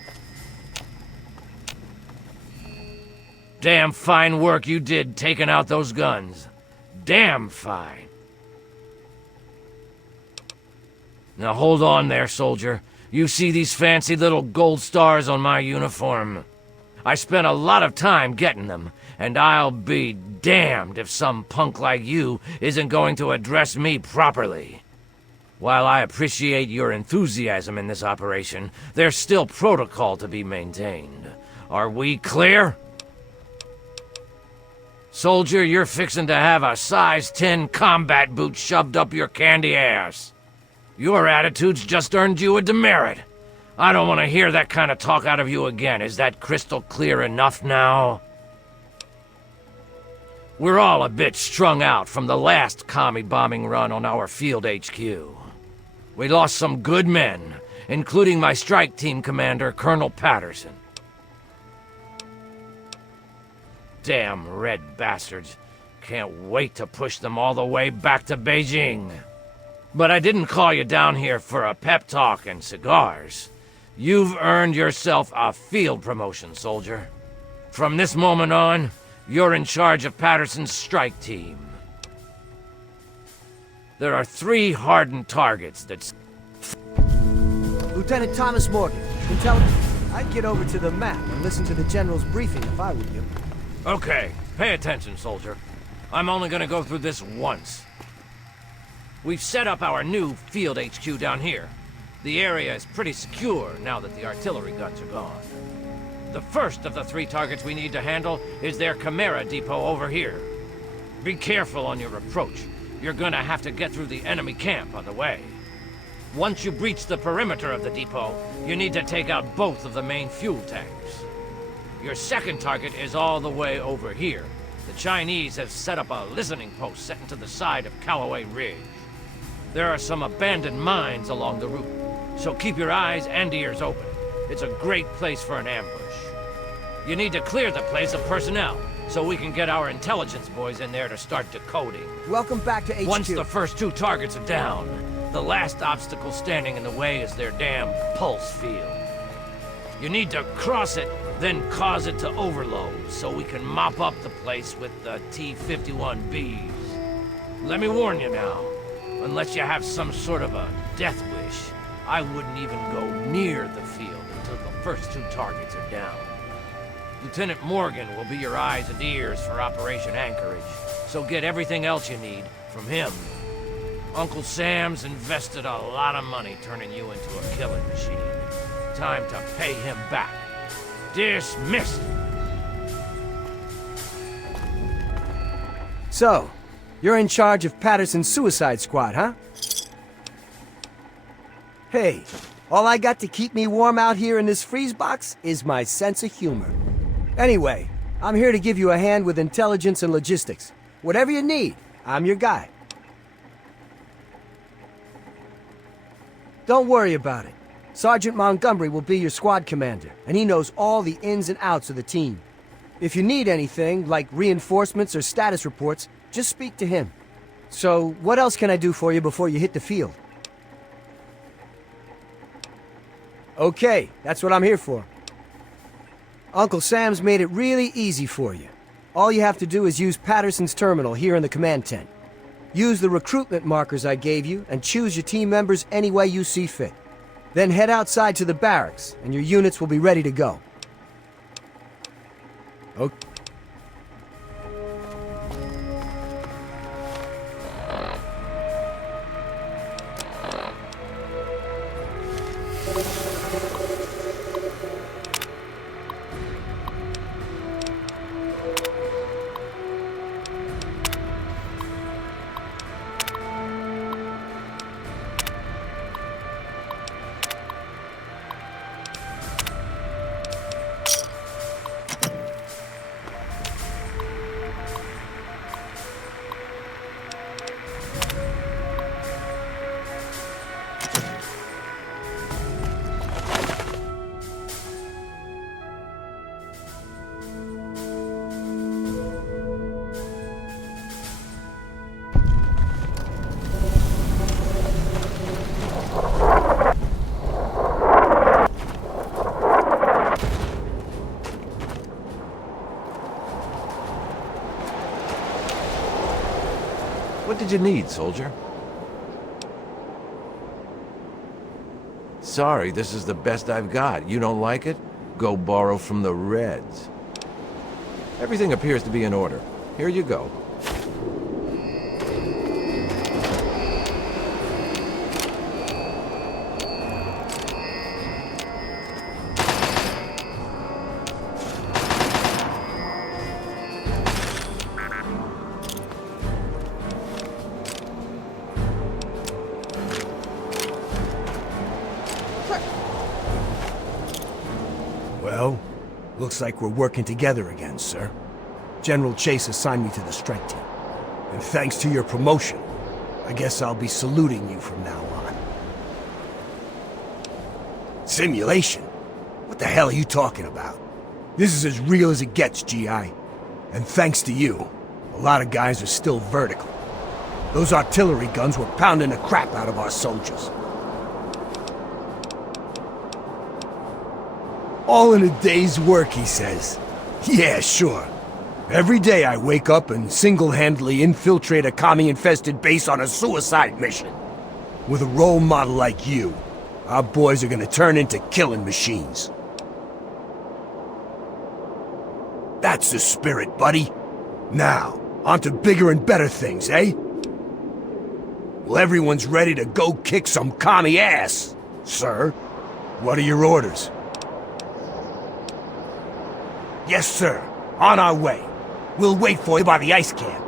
Damn fine work you did taking out those guns. Damn fine. Now hold on there, soldier. You see these fancy little gold stars on my uniform? I spent a lot of time getting them, and I'll be damned if some punk like you isn't going to address me properly. While I appreciate your enthusiasm in this operation, there's still protocol to be maintained. Are we clear? Soldier, you're fixing to have a size 10 combat boot shoved up your candy ass. Your attitude's just earned you a demerit. I don't want to hear that kind of talk out of you again. Is that crystal clear enough now? We're all a bit strung out from the last commie bombing run on our field HQ. We lost some good men, including my strike team commander, Colonel Patterson. Damn red bastards. Can't wait to push them all the way back to Beijing. But I didn't call you down here for a pep talk and cigars. You've earned yourself a field promotion, soldier. From this moment on, you're in charge of Patterson's strike team. There are 3 hardened targets that... Lieutenant Thomas Morgan, I'd get over to the map and listen to the General's briefing if I were you. Okay, pay attention, soldier. I'm only gonna go through this once. We've set up our new field HQ down here. The area is pretty secure now that the artillery guns are gone. The first of the 3 targets we need to handle is their Chimera depot over here. Be careful on your approach. You're gonna have to get through the enemy camp on the way. Once you breach the perimeter of the depot, you need to take out both of the main fuel tanks. Your second target is all the way over here. The Chinese have set up a listening post set into the side of Callaway Ridge. There are some abandoned mines along the route, so keep your eyes and ears open. It's a great place for an ambush. You need to clear the place of personnel, so we can get our intelligence boys in there to start decoding. Welcome back to HQ. Once the first 2 targets are down, the last obstacle standing in the way is their damn pulse field. You need to cross it, then cause it to overload, so we can mop up the place with the T-51Bs. Let me warn you now, unless you have some sort of a death wish, I wouldn't even go near the field until the first 2 targets are down. Lieutenant Morgan will be your eyes and ears for Operation Anchorage, so get everything else you need from him. Uncle Sam's invested a lot of money turning you into a killing machine. Time to pay him back. Dismissed! So, you're in charge of Patterson's suicide squad, huh? Hey, all I got to keep me warm out here in this freeze box is my sense of humor. Anyway, I'm here to give you a hand with intelligence and logistics. Whatever you need, I'm your guy. Don't worry about it. Sergeant Montgomery will be your squad commander, and he knows all the ins and outs of the team. If you need anything, like reinforcements or status reports, just speak to him. So, what else can I do for you before you hit the field? Okay, that's what I'm here for. Uncle Sam's made it really easy for you. All you have to do is use Patterson's terminal here in the command tent. Use the recruitment markers I gave you and choose your team members any way you see fit. Then head outside to the barracks, and your units will be ready to go. Okay. What did you need, soldier? Sorry, this is the best I've got. You don't like it? Go borrow from the Reds. Everything appears to be in order. Here you go. Well, looks like we're working together again, sir. General Chase assigned me to the strike team. And thanks to your promotion, I guess I'll be saluting you from now on. Simulation? What the hell are you talking about? This is as real as it gets, GI. And thanks to you, a lot of guys are still vertical. Those artillery guns were pounding the crap out of our soldiers. All in a day's work, he says. Yeah, sure. Every day I wake up and single-handedly infiltrate a commie-infested base on a suicide mission. With a role model like you, our boys are gonna turn into killing machines. That's the spirit, buddy. Now, on to bigger and better things, eh? Well, everyone's ready to go kick some commie ass, sir. What are your orders? Yes, sir. On our way. We'll wait for you by the ice camp.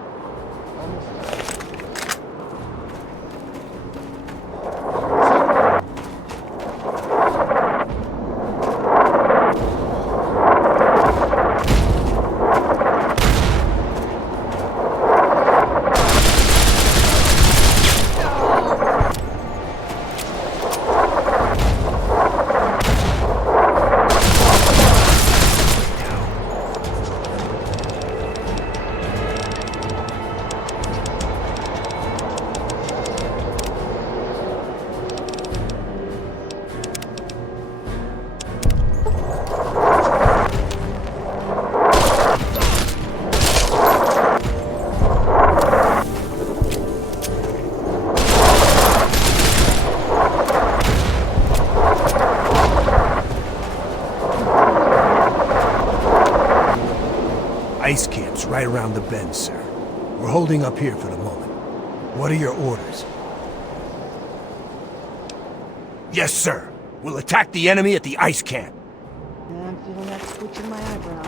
Ice camp's right around the bend, sir. We're holding up here for the moment. What are your orders? Yes, sir. We'll attack the enemy at the ice camp. I'm feeling that twitch in my eyebrow.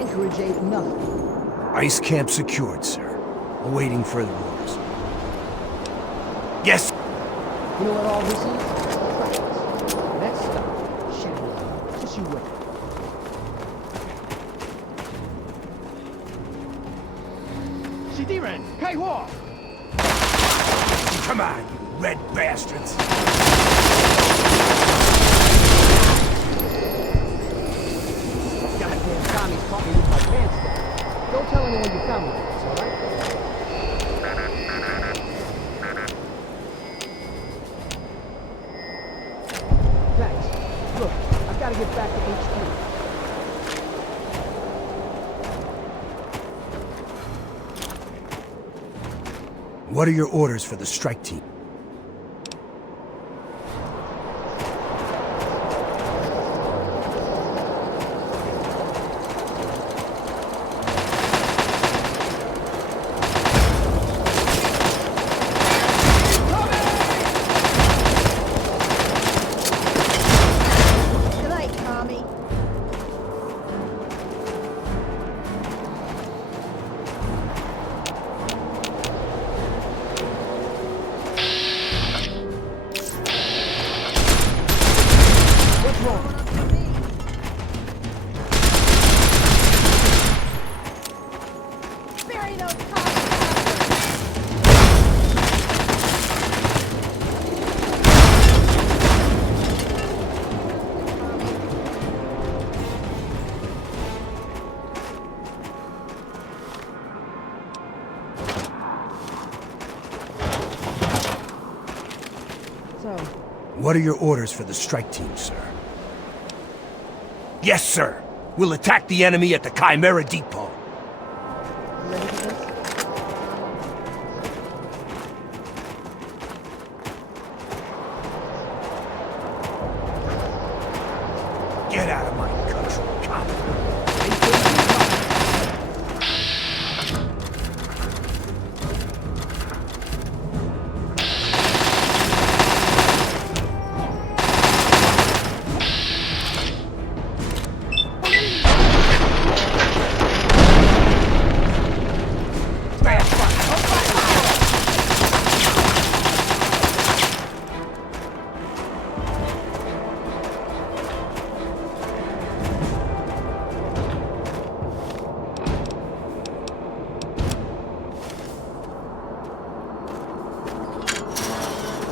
Anchorage ain't nothing. Ice camp secured, sir. Awaiting further orders. Yes! You know what all this is? Practice. Next stop, Shanghai. Just you wait. friend. Hey, Wall! Come on, you red bastards! Goddamn Tommy's caught me with my pants down. Don't tell anyone you found me with this, alright? Thanks. Look, I've got to get back to HQ. What are your orders for the strike team? Good night, Tommy. What's wrong? Bury those So, What are your orders for the strike team, sir? Yes, sir! We'll attack the enemy at the Chimera Depot. you ready for this? Get out of my country, cop!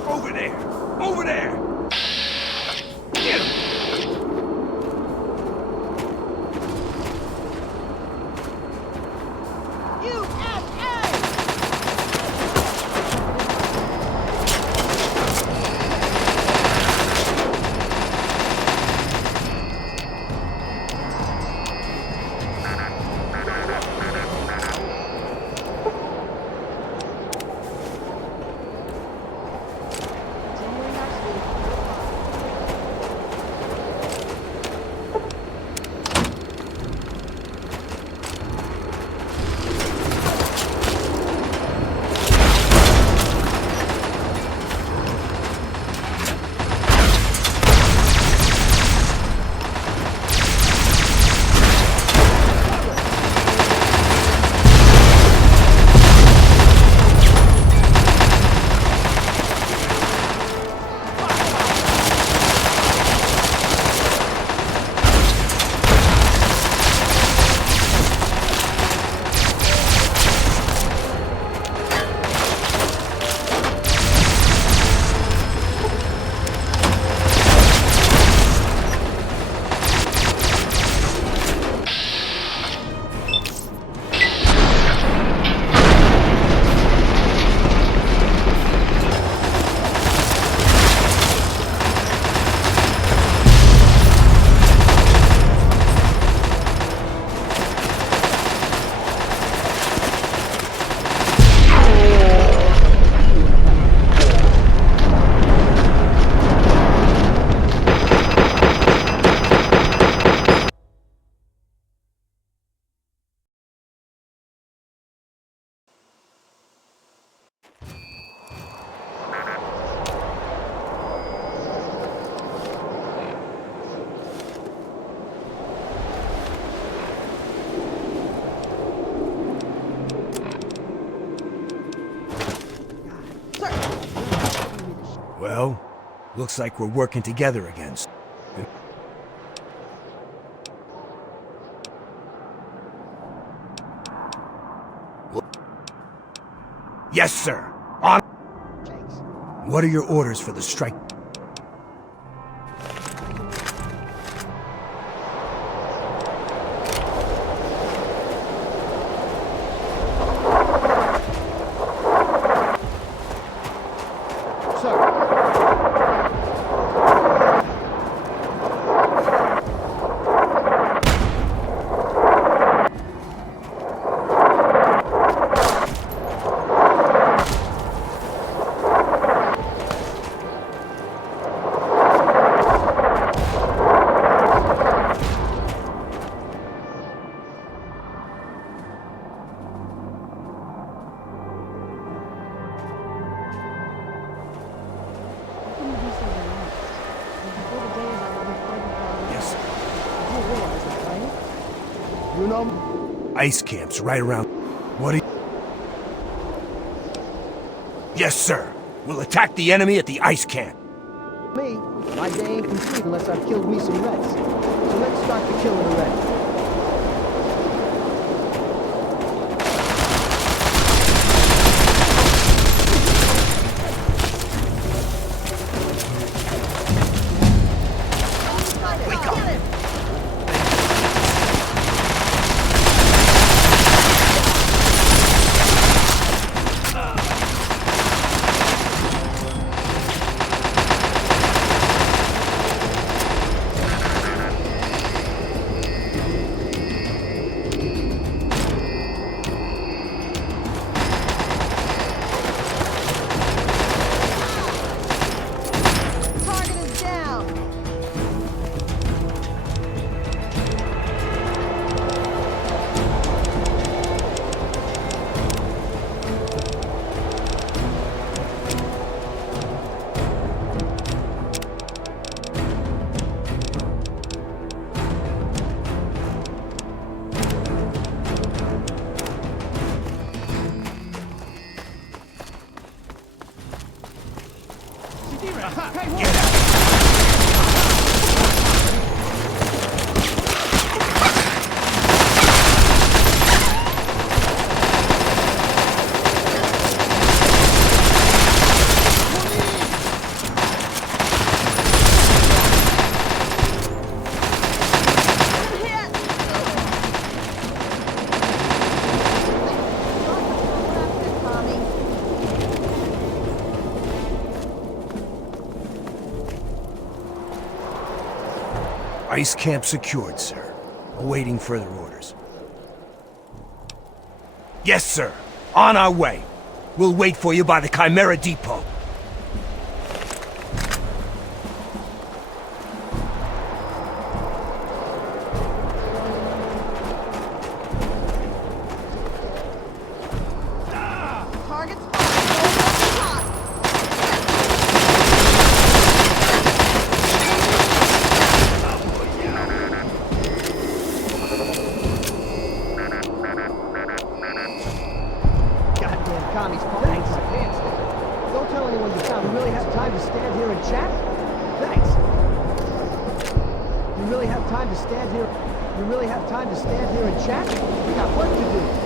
Over there! Over there! Get him! Well, looks like we're working together again. Yes, sir. On. What are your orders for the strike? Ice camps right around. What are you? Yes, sir. We'll attack the enemy at the ice camp. Me, my day ain't complete unless I've killed me some Reds. So let's start the killing already. Ice camp secured, sir. Awaiting further orders. Yes, sir. On our way. We'll wait for you by the Chimera Depot. Commies pulling my pants down. Don't tell anyone you found. You really have time to stand here and chat? Thanks. You really have time to stand here? You really have time to stand here and chat? We got work to do.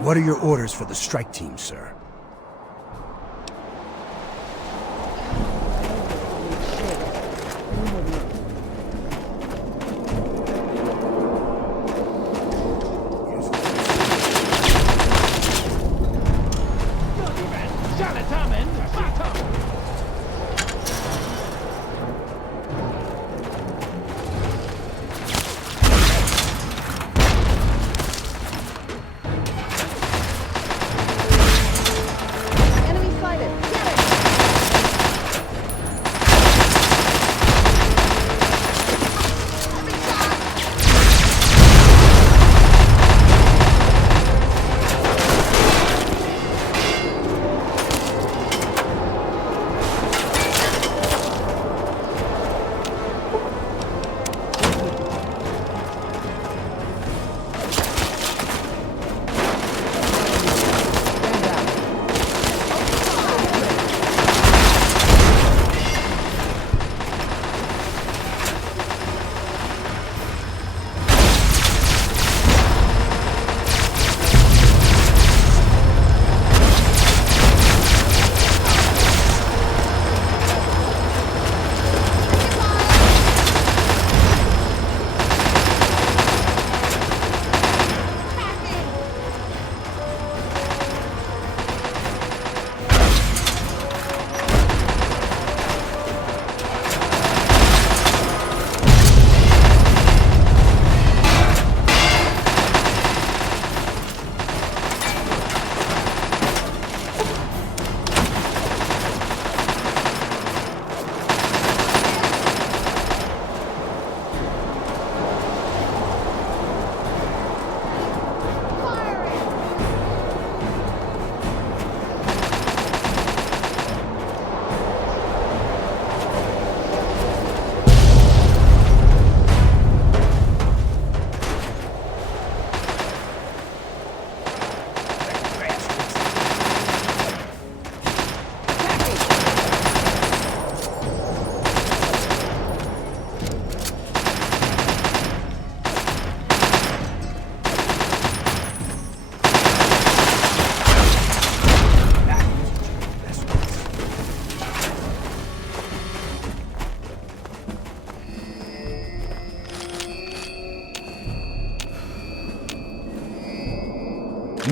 What are your orders for the strike team, sir?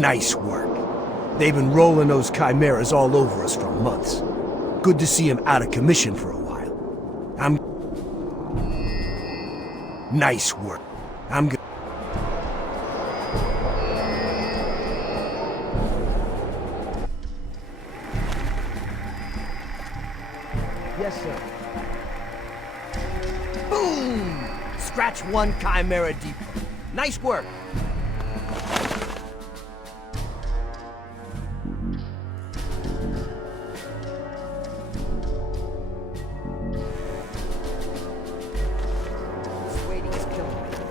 Nice work. They've been rolling those chimeras all over us for months. Good to see them out of commission for a while. Nice work. I'm good. Yes, sir. Boom! Scratch one chimera deep. Nice work.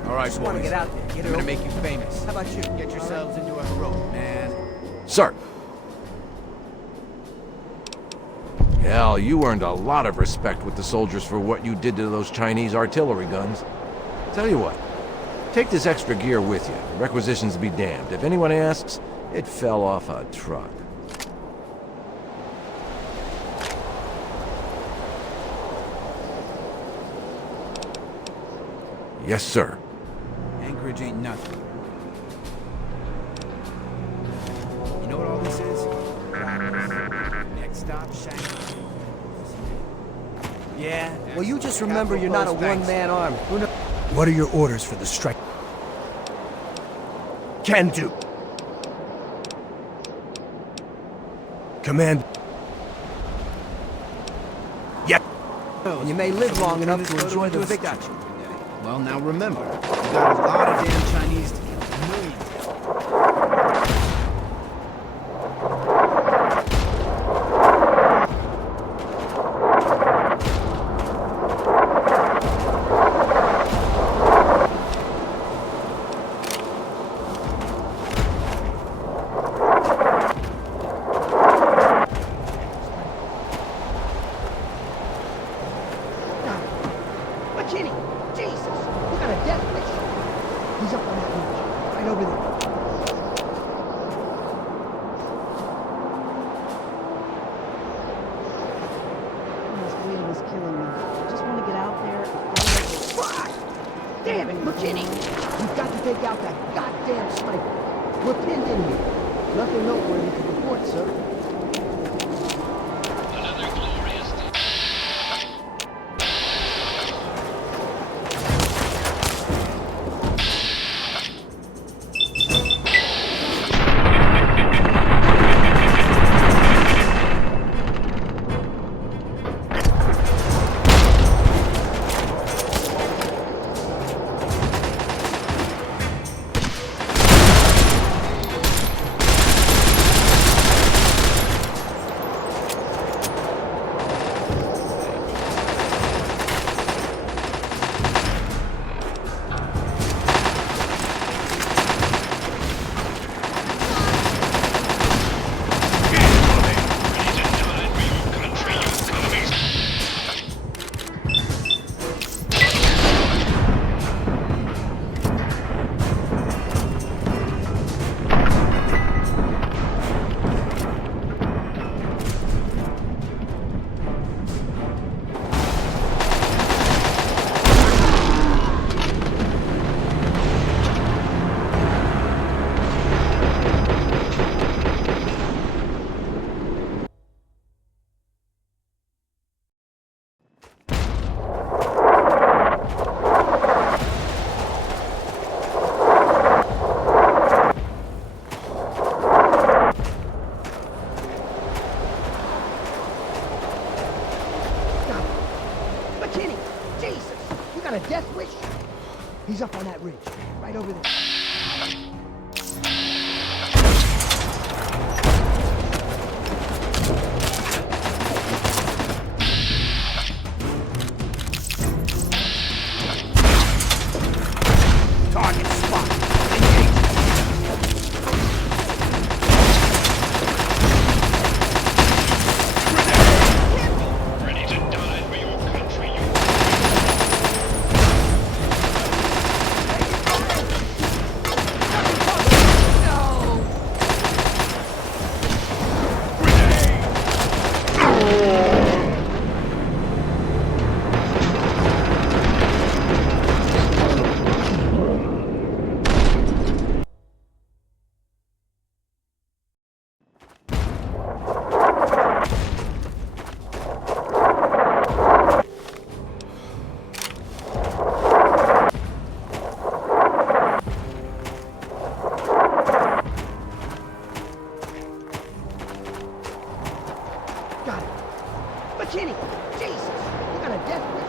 All right, just want to boys. get out there. Get I'm gonna make you famous. How about you? Get yourselves into a heroic, man. Sir. Hell, you earned a lot of respect with the soldiers for what you did to those Chinese artillery guns. Tell you what, take this extra gear with you. Requisitions be damned. If anyone asks, it fell off a truck. Yes, sir. Anchorage ain't nothing. You know what all this is? Next stop, Shanghai. Yeah? Well, you just remember you're not a one-man army. What are your orders for the strike? Can do. Command. Yep. And you may live long enough to enjoy the victory. Well, now remember, you got a lot of damn Chinese to kill. Millions. McKinney! Jesus! We got a death wish! He's up on that ridge. Right over there. Damn it, McKinney! We've got to take out that goddamn sniper. We're pinned in here. Nothing noteworthy to report, sir. He's up on that ridge, right over there. Target spot. Ready to die for your country, you McKinney! Jesus! You got a death wish?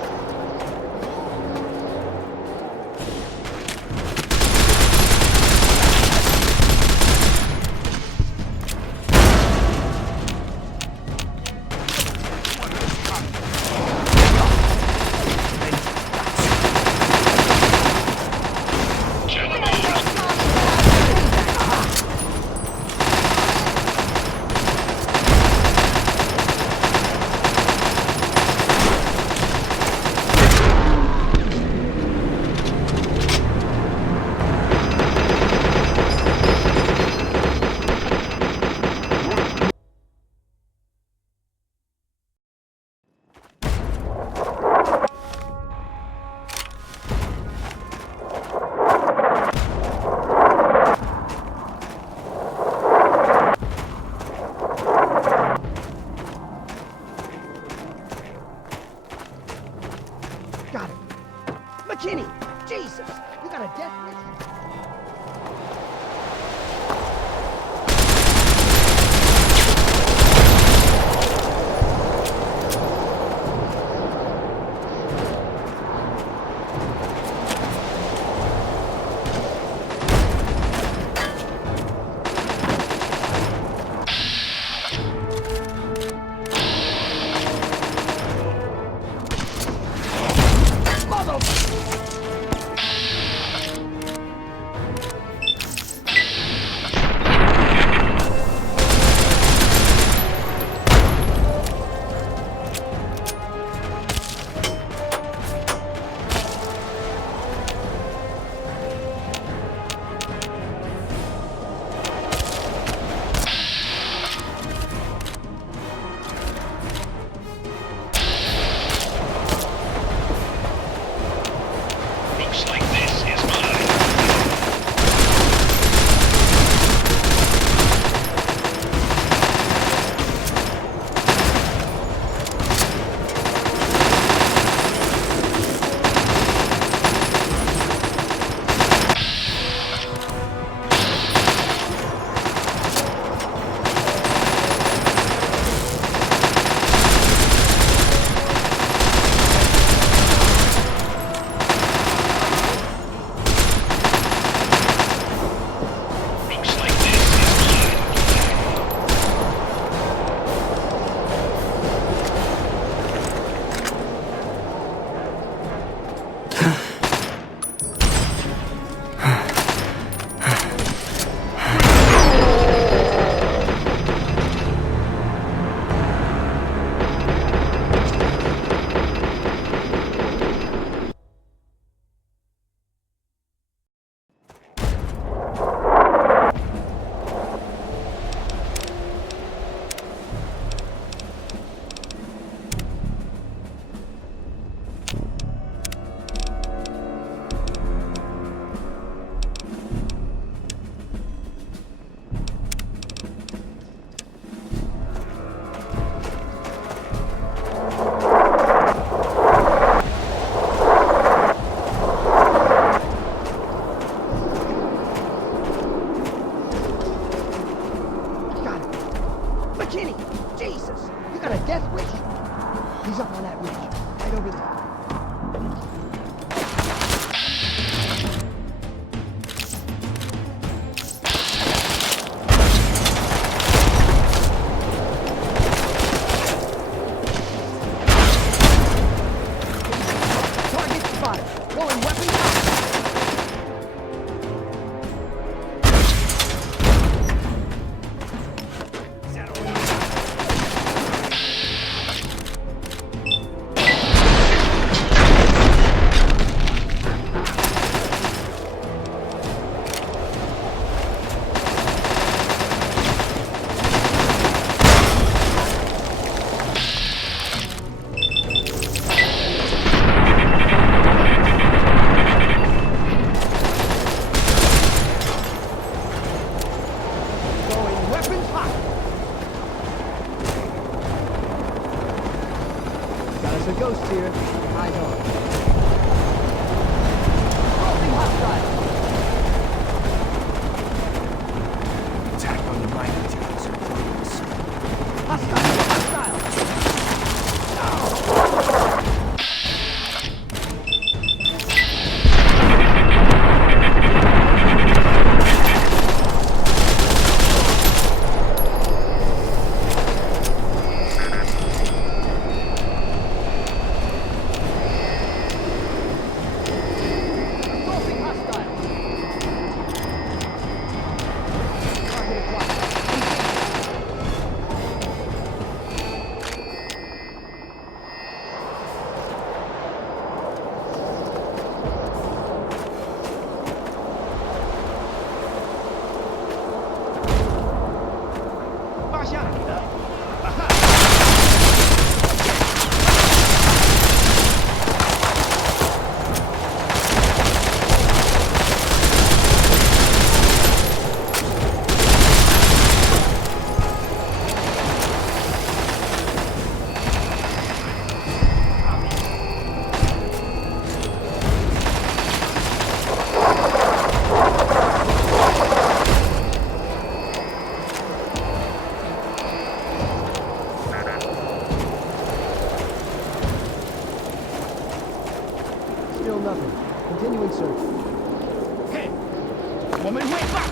Got it. McKinney! Jesus! You got a death wish? Eyes on. Crossing hostile. Attack on the mining towers in progress. Hostile. Still nothing. Continuing search. Hey! 我们会放！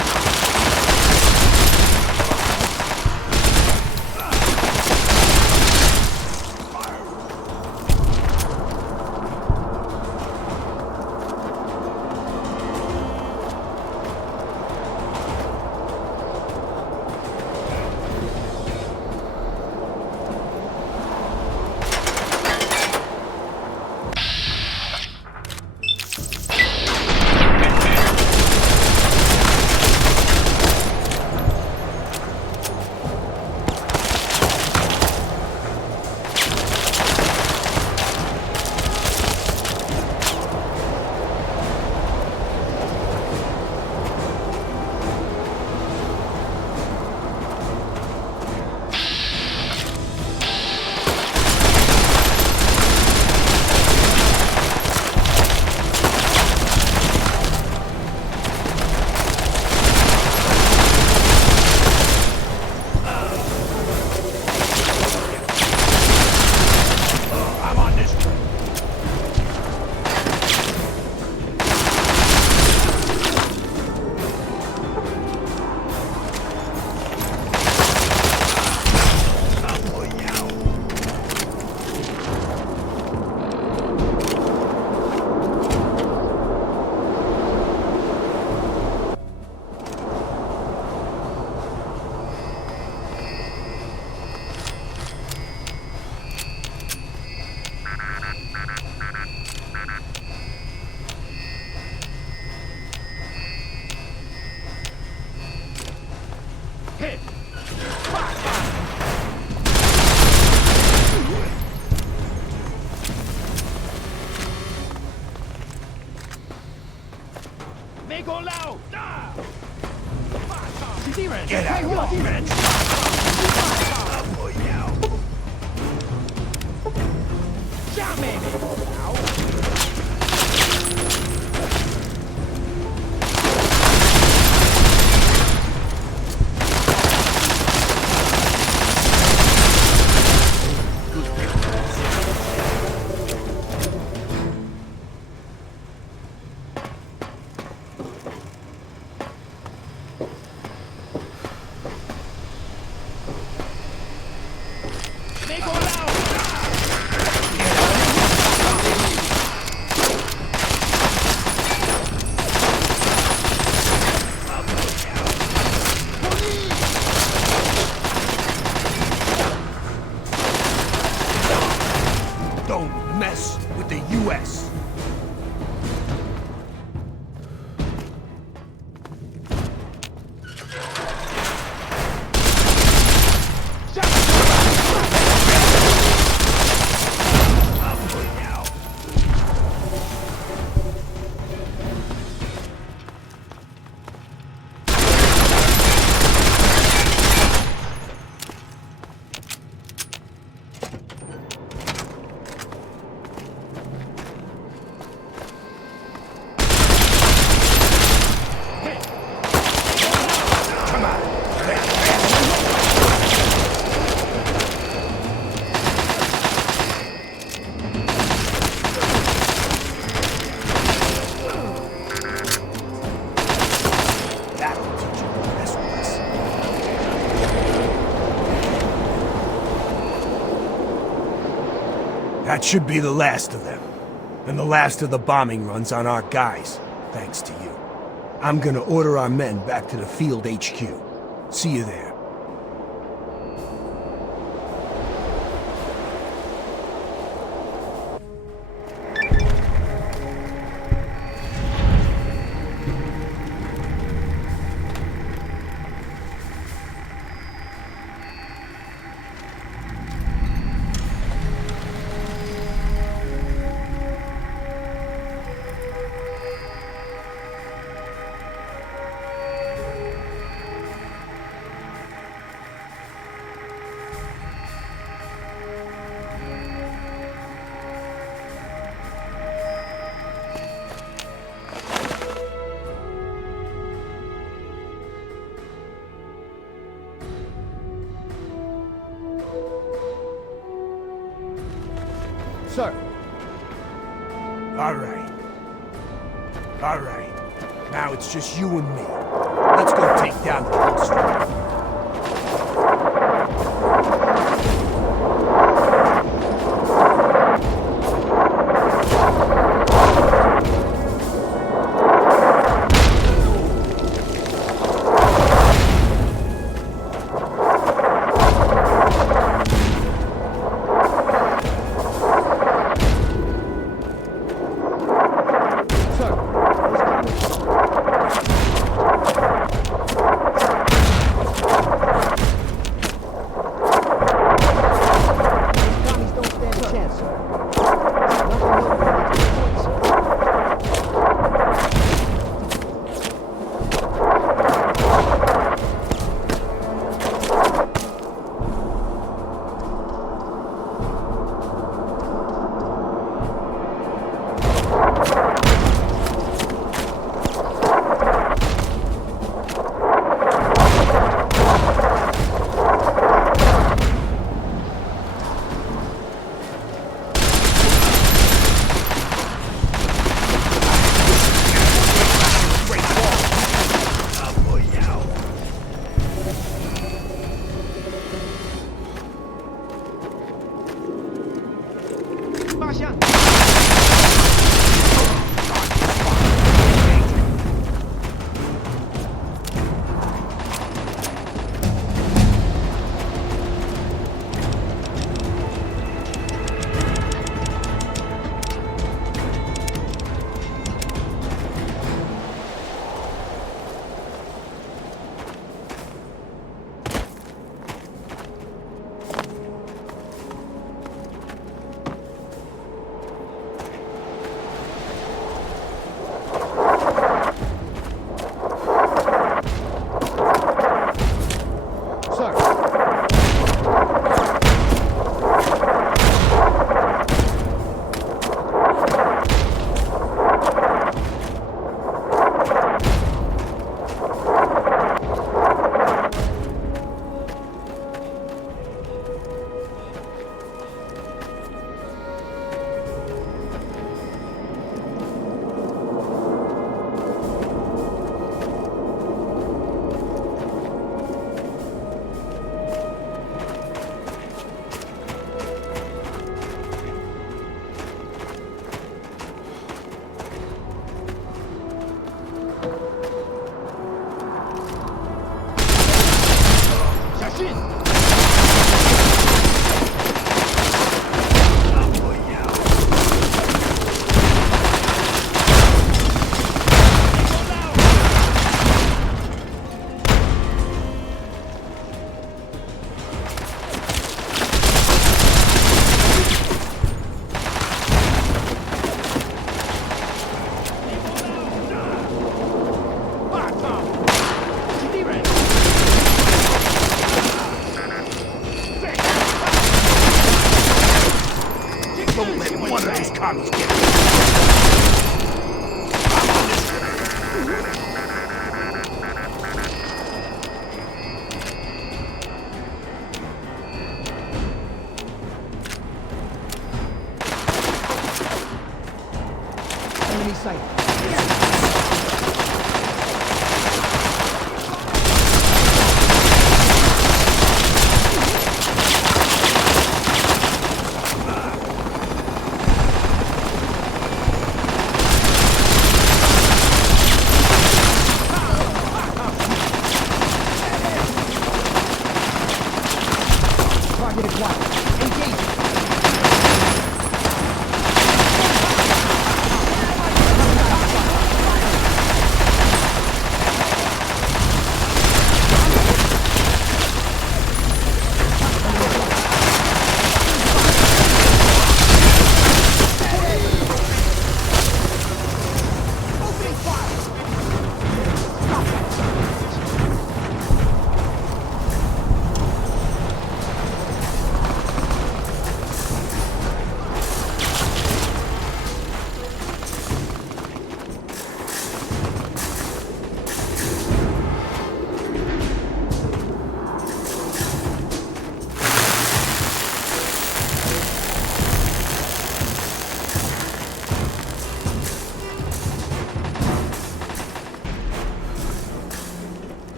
没功劳！基地人，开火！不要！下面！没功劳！Don't mess with the U.S. That should be the last of them. And the last of the bombing runs on our guys, thanks to you. I'm gonna order our men back to the field HQ. See you there. Sir. All right. Now it's just you and me. Let's go take down the poster.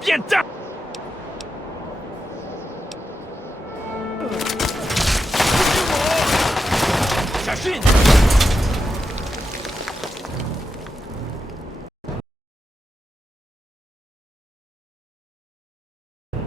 变态！小心！